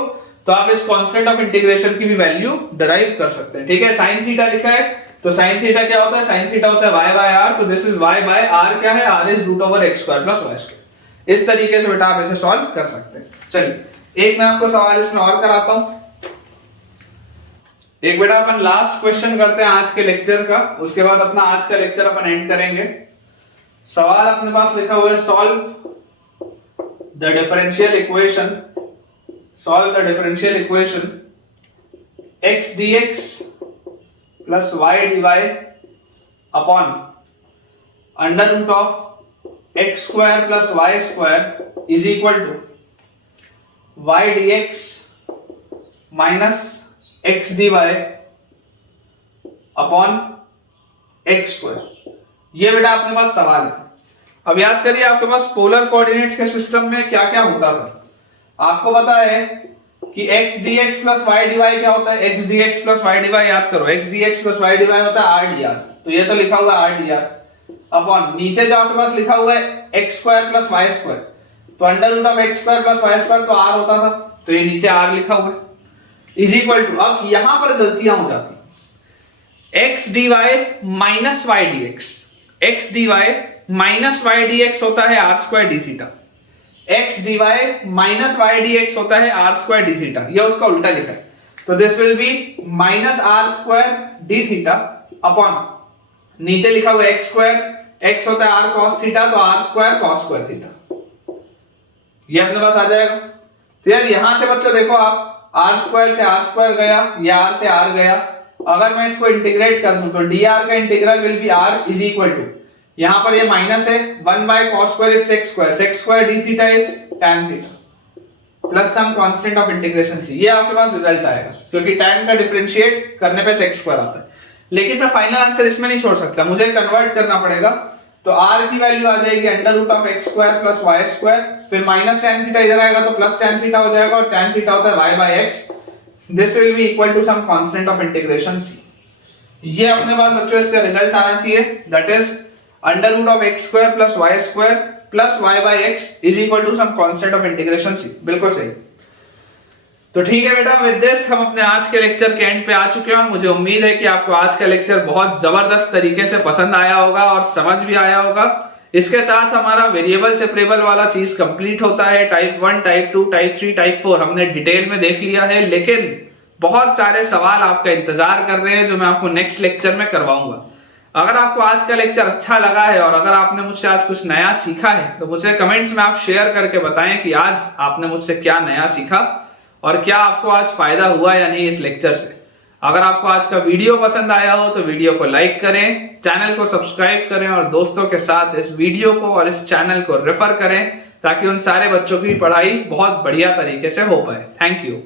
तो आप इस कांस्टेंट ऑफ इंटीग्रेशन की भी वैल्यू डिराइव कर सकते हैं। ठीक है, sin थीटा लिखा है तो sin थीटा क्या होता है, sin थीटा होता है y/r, तो दिस इज y/r क्या है, r इज √x² + y²। इस तरीके से बेटा आप इसे सॉल्व कर सकते हैं। चलिए एक मैं आपको सवाल इसमें और कराता हूं। एक बेटा अपन लास्ट क्वेश्चन करते हैं आज के लेक्चर का, उसके बाद अपना आज का लेक्चर अपन एंड करेंगे। सवाल अपने पास लिखा हुआ है solve the differential equation x dx plus y dy upon √x² + y² is equal to y dx minus x dy upon x²। ये बेटा अपने पास सवाल है। अब याद करिए आपके पास पोलर कोऑर्डिनेट्स के सिस्टम में क्या क्या होता था। आपको पता है कि x dx plus y dy क्या होता है, x dx plus y dy याद करो, x dx plus y dy होता है r dr, तो ये तो लिखा हुआ है r dr अपॉन नीचे जो आपके पास लिखा हुआ है x² plus y², तो √x² plus y² तो r होता था, तो ये नीचे r लिखा हुआ है इज इक्वल टू, अब यहां पर गलतियां हो जाती, x dy minus y dx, x dy minus y dx होता है r² d theta, x dy minus y dx होता है r² d थीटा, ये उसका उल्टा लिखा है, तो this will B -r² d theta upon नीचे लिखा हुआ x², x होता है r cos थीटा, तो r² cos² थीटा, ये अपने पास आ जाएगा। तो यार यहां से बच्चों देखो आप r² से r² गया, ये r से r गया, अगर मैं इसको इंटीग्रेट कर दूं तो dr का integral will be r is equal to, यहां पर ये माइनस है 1/cos² is sec² d theta is tan theta plus some constant of integration c, ये आपके पास रिजल्ट आएगा क्योंकि tan का डिफरेंशिएट करने पे sec² आता है। लेकिन मैं फाइनल आंसर इसमें नहीं छोड़ सकता, मुझे कन्वर्ट करना पड़ेगा, तो r की वैल्यू आ जाएगी √x² + y², फिर माइनस tan थीटा इधर आएगा तो प्लस tan थीटा हो जाएगा, और tan थीटा होता है y/x, this will be equal to some constant of integration c। ये अपने पास बच्चों इसका रिजल्ट आना चाहिए, that is √x² + y² plus y/x is equal to some constant of integration c, बिल्कुल सही। तो ठीक है बेटा, विद दिस हम अपने आज के लेक्चर के एंड पे आ चुके हैं, और मुझे उम्मीद है कि आपको आज का लेक्चर बहुत जबरदस्त तरीके से पसंद आया होगा और समझ भी आया होगा। इसके साथ हमारा वेरिएबल सेपरेबल वाला चीज कंप्लीट होता है। टाइप 1, टाइप 2, टाइप 3, टाइप 4 हमने डिटेल में देख लिया है, लेकिन बहुत सारे सवाल आपका इंतजार कर रहे हैं जो मैं आपको नेक्स्ट लेक्चर में करवाऊंगा। अगर आपको आज का लेक्चर अच्छा लगा है और अगर आपने मुझसे आज कुछ नया सीखा है तो मुझे कमेंट्स में आप शेयर करके बताएं कि आज आपने मुझसे क्या नया सीखा और क्या आपको आज फायदा हुआ या नहीं इस लेक्चर से। अगर आपको आज का वीडियो पसंद आया हो तो वीडियो को लाइक करें, चैनल को सब्सक्राइब करें और दोस्तों के साथ इस वीडियो को और इस चैनल को रेफर करें ताकि उन सारे बच्चों की पढ़ाई बहुत बढ़िया तरीके से हो पाए। Thank you.